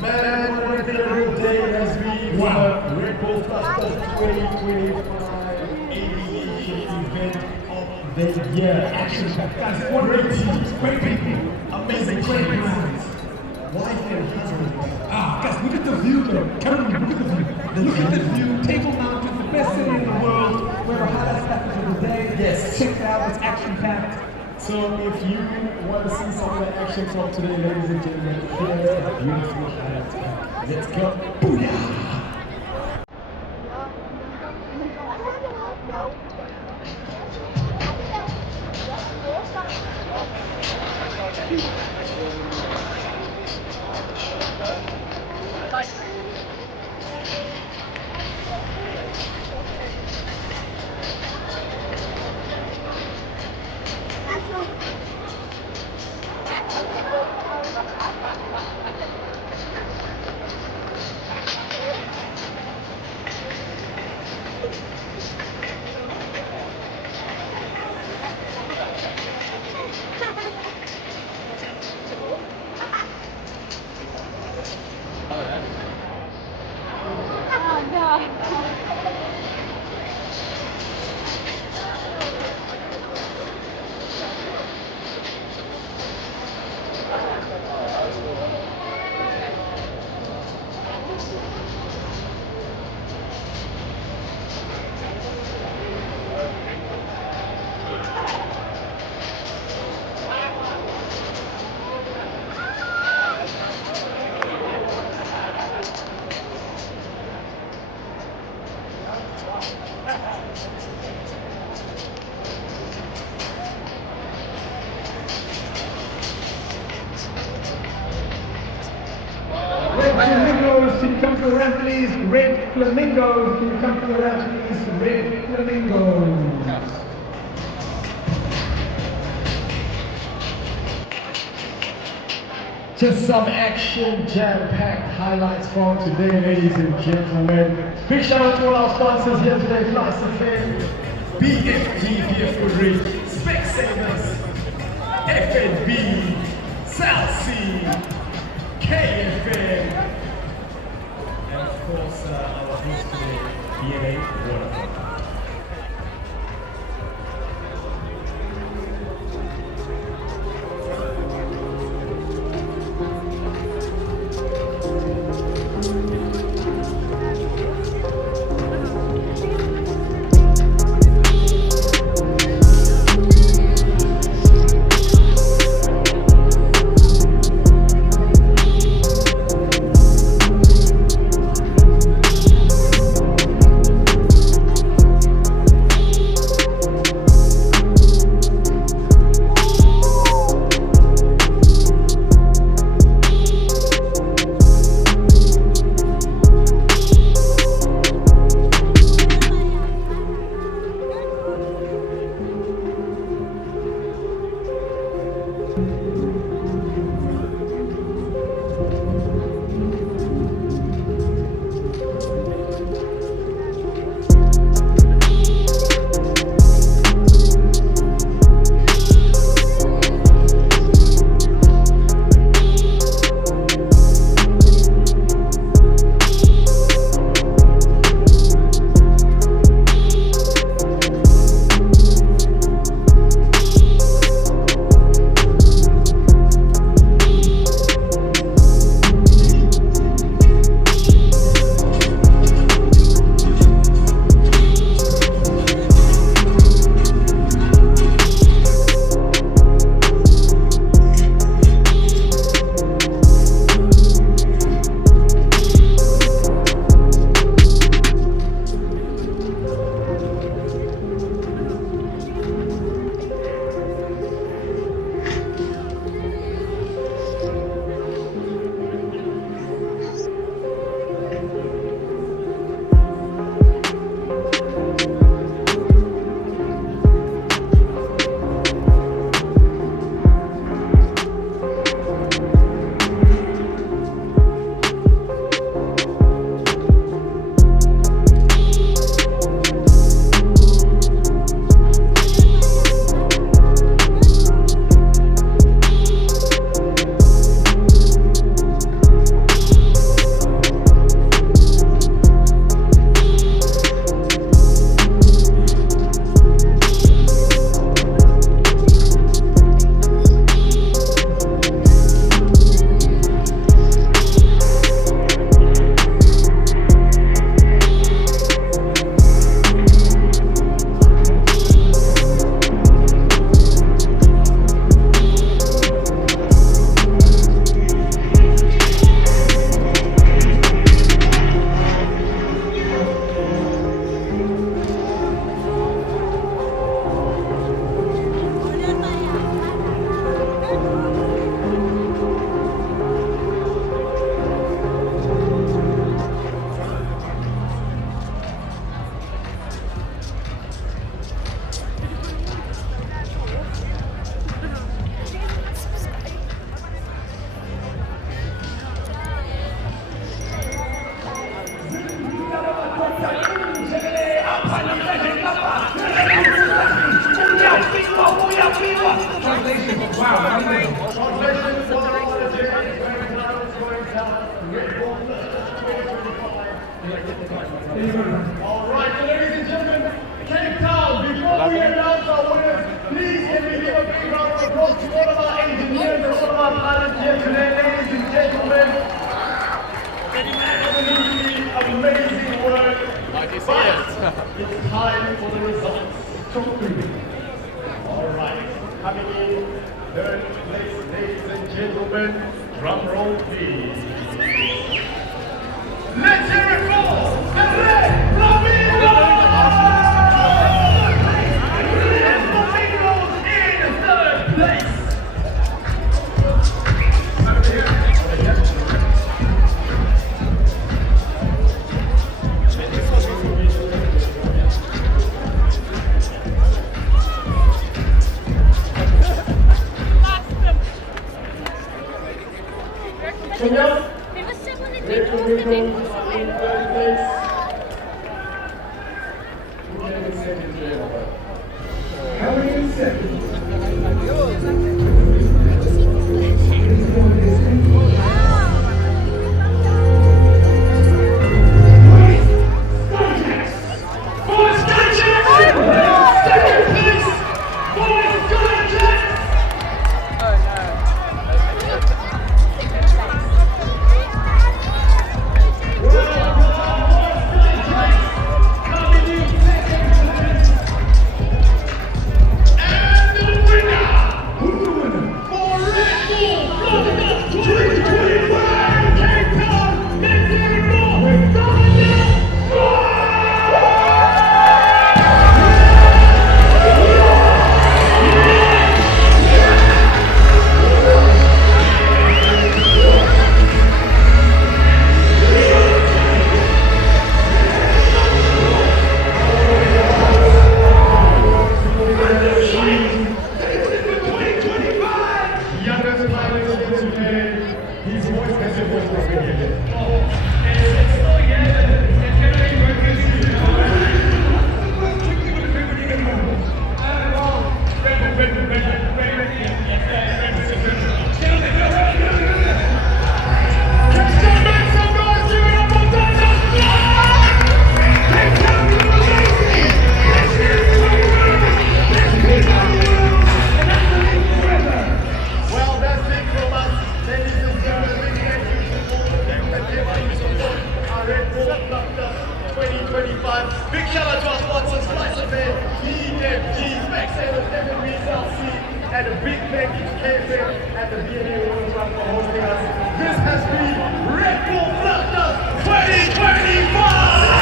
Man, what a incredible day it has been. Wow. Red Bull Flugtag 2025 aviation event of the year. Action guys, what great teams, great people, amazing playgrounds. Wife and husband. Guys, look at the view though. Cameron, look at the view. Look at the view. Table Mountain, the best city in the world. Where the highlights happen of the day. Yes. Check it out, it's action packed. So if you want to see some of the action from today, ladies and gentlemen, here's a beautiful highlights pack. Let's go. Booyah! Flamingos, can you come to the ramp, please? Red Flamingos, can you come to the ramp, please? Red Flamingos. Just some action, jam-packed highlights from today, ladies and gentlemen. Big shout out to all our sponsors here today, FlySafair, BFG Vehicle Rig, Specsavers, FNB, South Sea, KFM, and of course our host today, V&A Waterfront. All right, ladies and gentlemen, Cape Town, before we announce our winners, please can we give a big round of applause to all of our engineers and all of our pilots here today, ladies and gentlemen. Absolutely amazing work. But it's time for the results. All right, coming in third place, ladies and gentlemen, drum roll please. Let's hear it for the Red Flamingos! Red Flamingos in third place! Red Flamingos in third place. Red Bull Flugtag 2025. Big shout out to our sponsors, FlySafair, PFG, Specsavers, FMBLC, and a big thank you to KFM and the V&A Waterfront for hosting us. This has been Red Bull Flugtag 2025!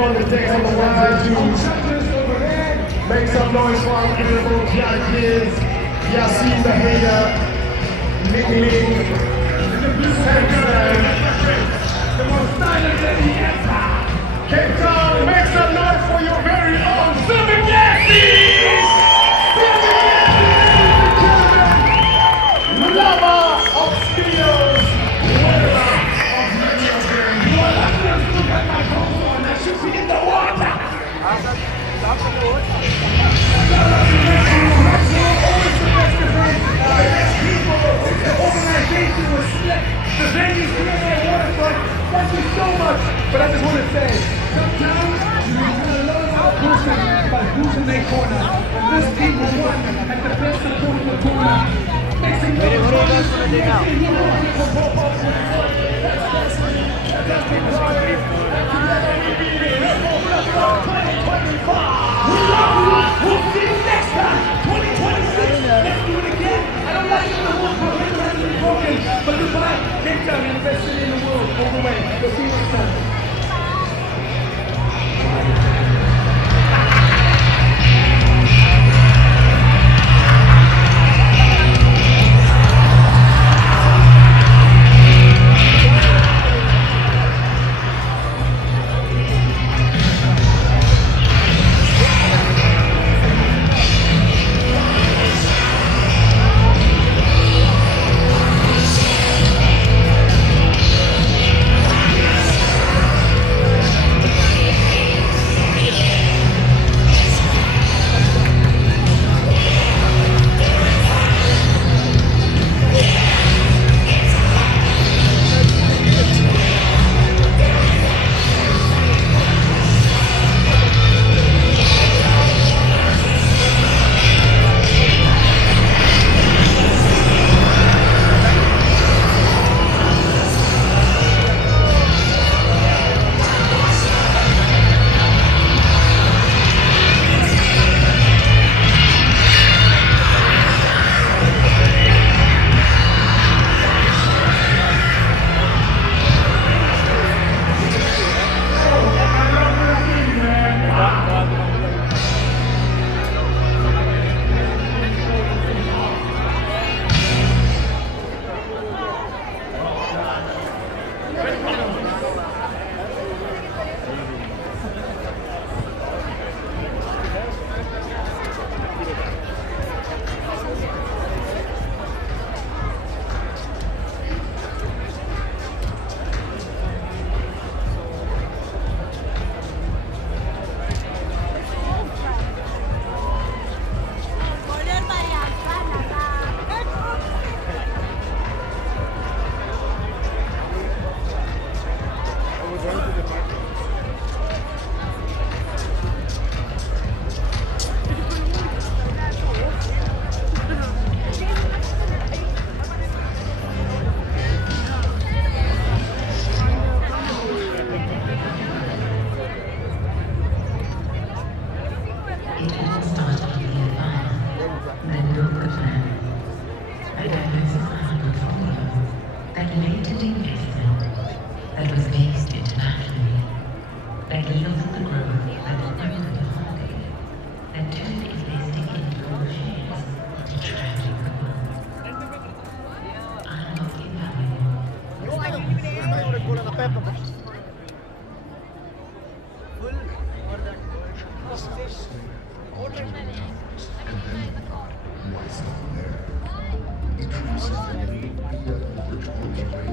On the decks on the 1 and 2. Make some noise for our beautiful judges. Yasin the hater, Ling Ling, Samson, the most silent lady ever. Cape Town, make some noise for your very own Civic Yasin! Lover of speedos, lover of many of them. Look at my phone. Should be in the water! The organization was split. The venue's V&A Waterfront. Thank you so much. But I just want to say, sometimes you have to learn how to push by pushing their corner. And this team won at the best support in the corner. Make some We'll see you next time, 2026. Let's do it again. I don't like it the whole program has been broken, but goodbye. Cape Town, you're the best city in the world. All the way. We'll see you next time. Why stop there? Intrusive, bridge on the way.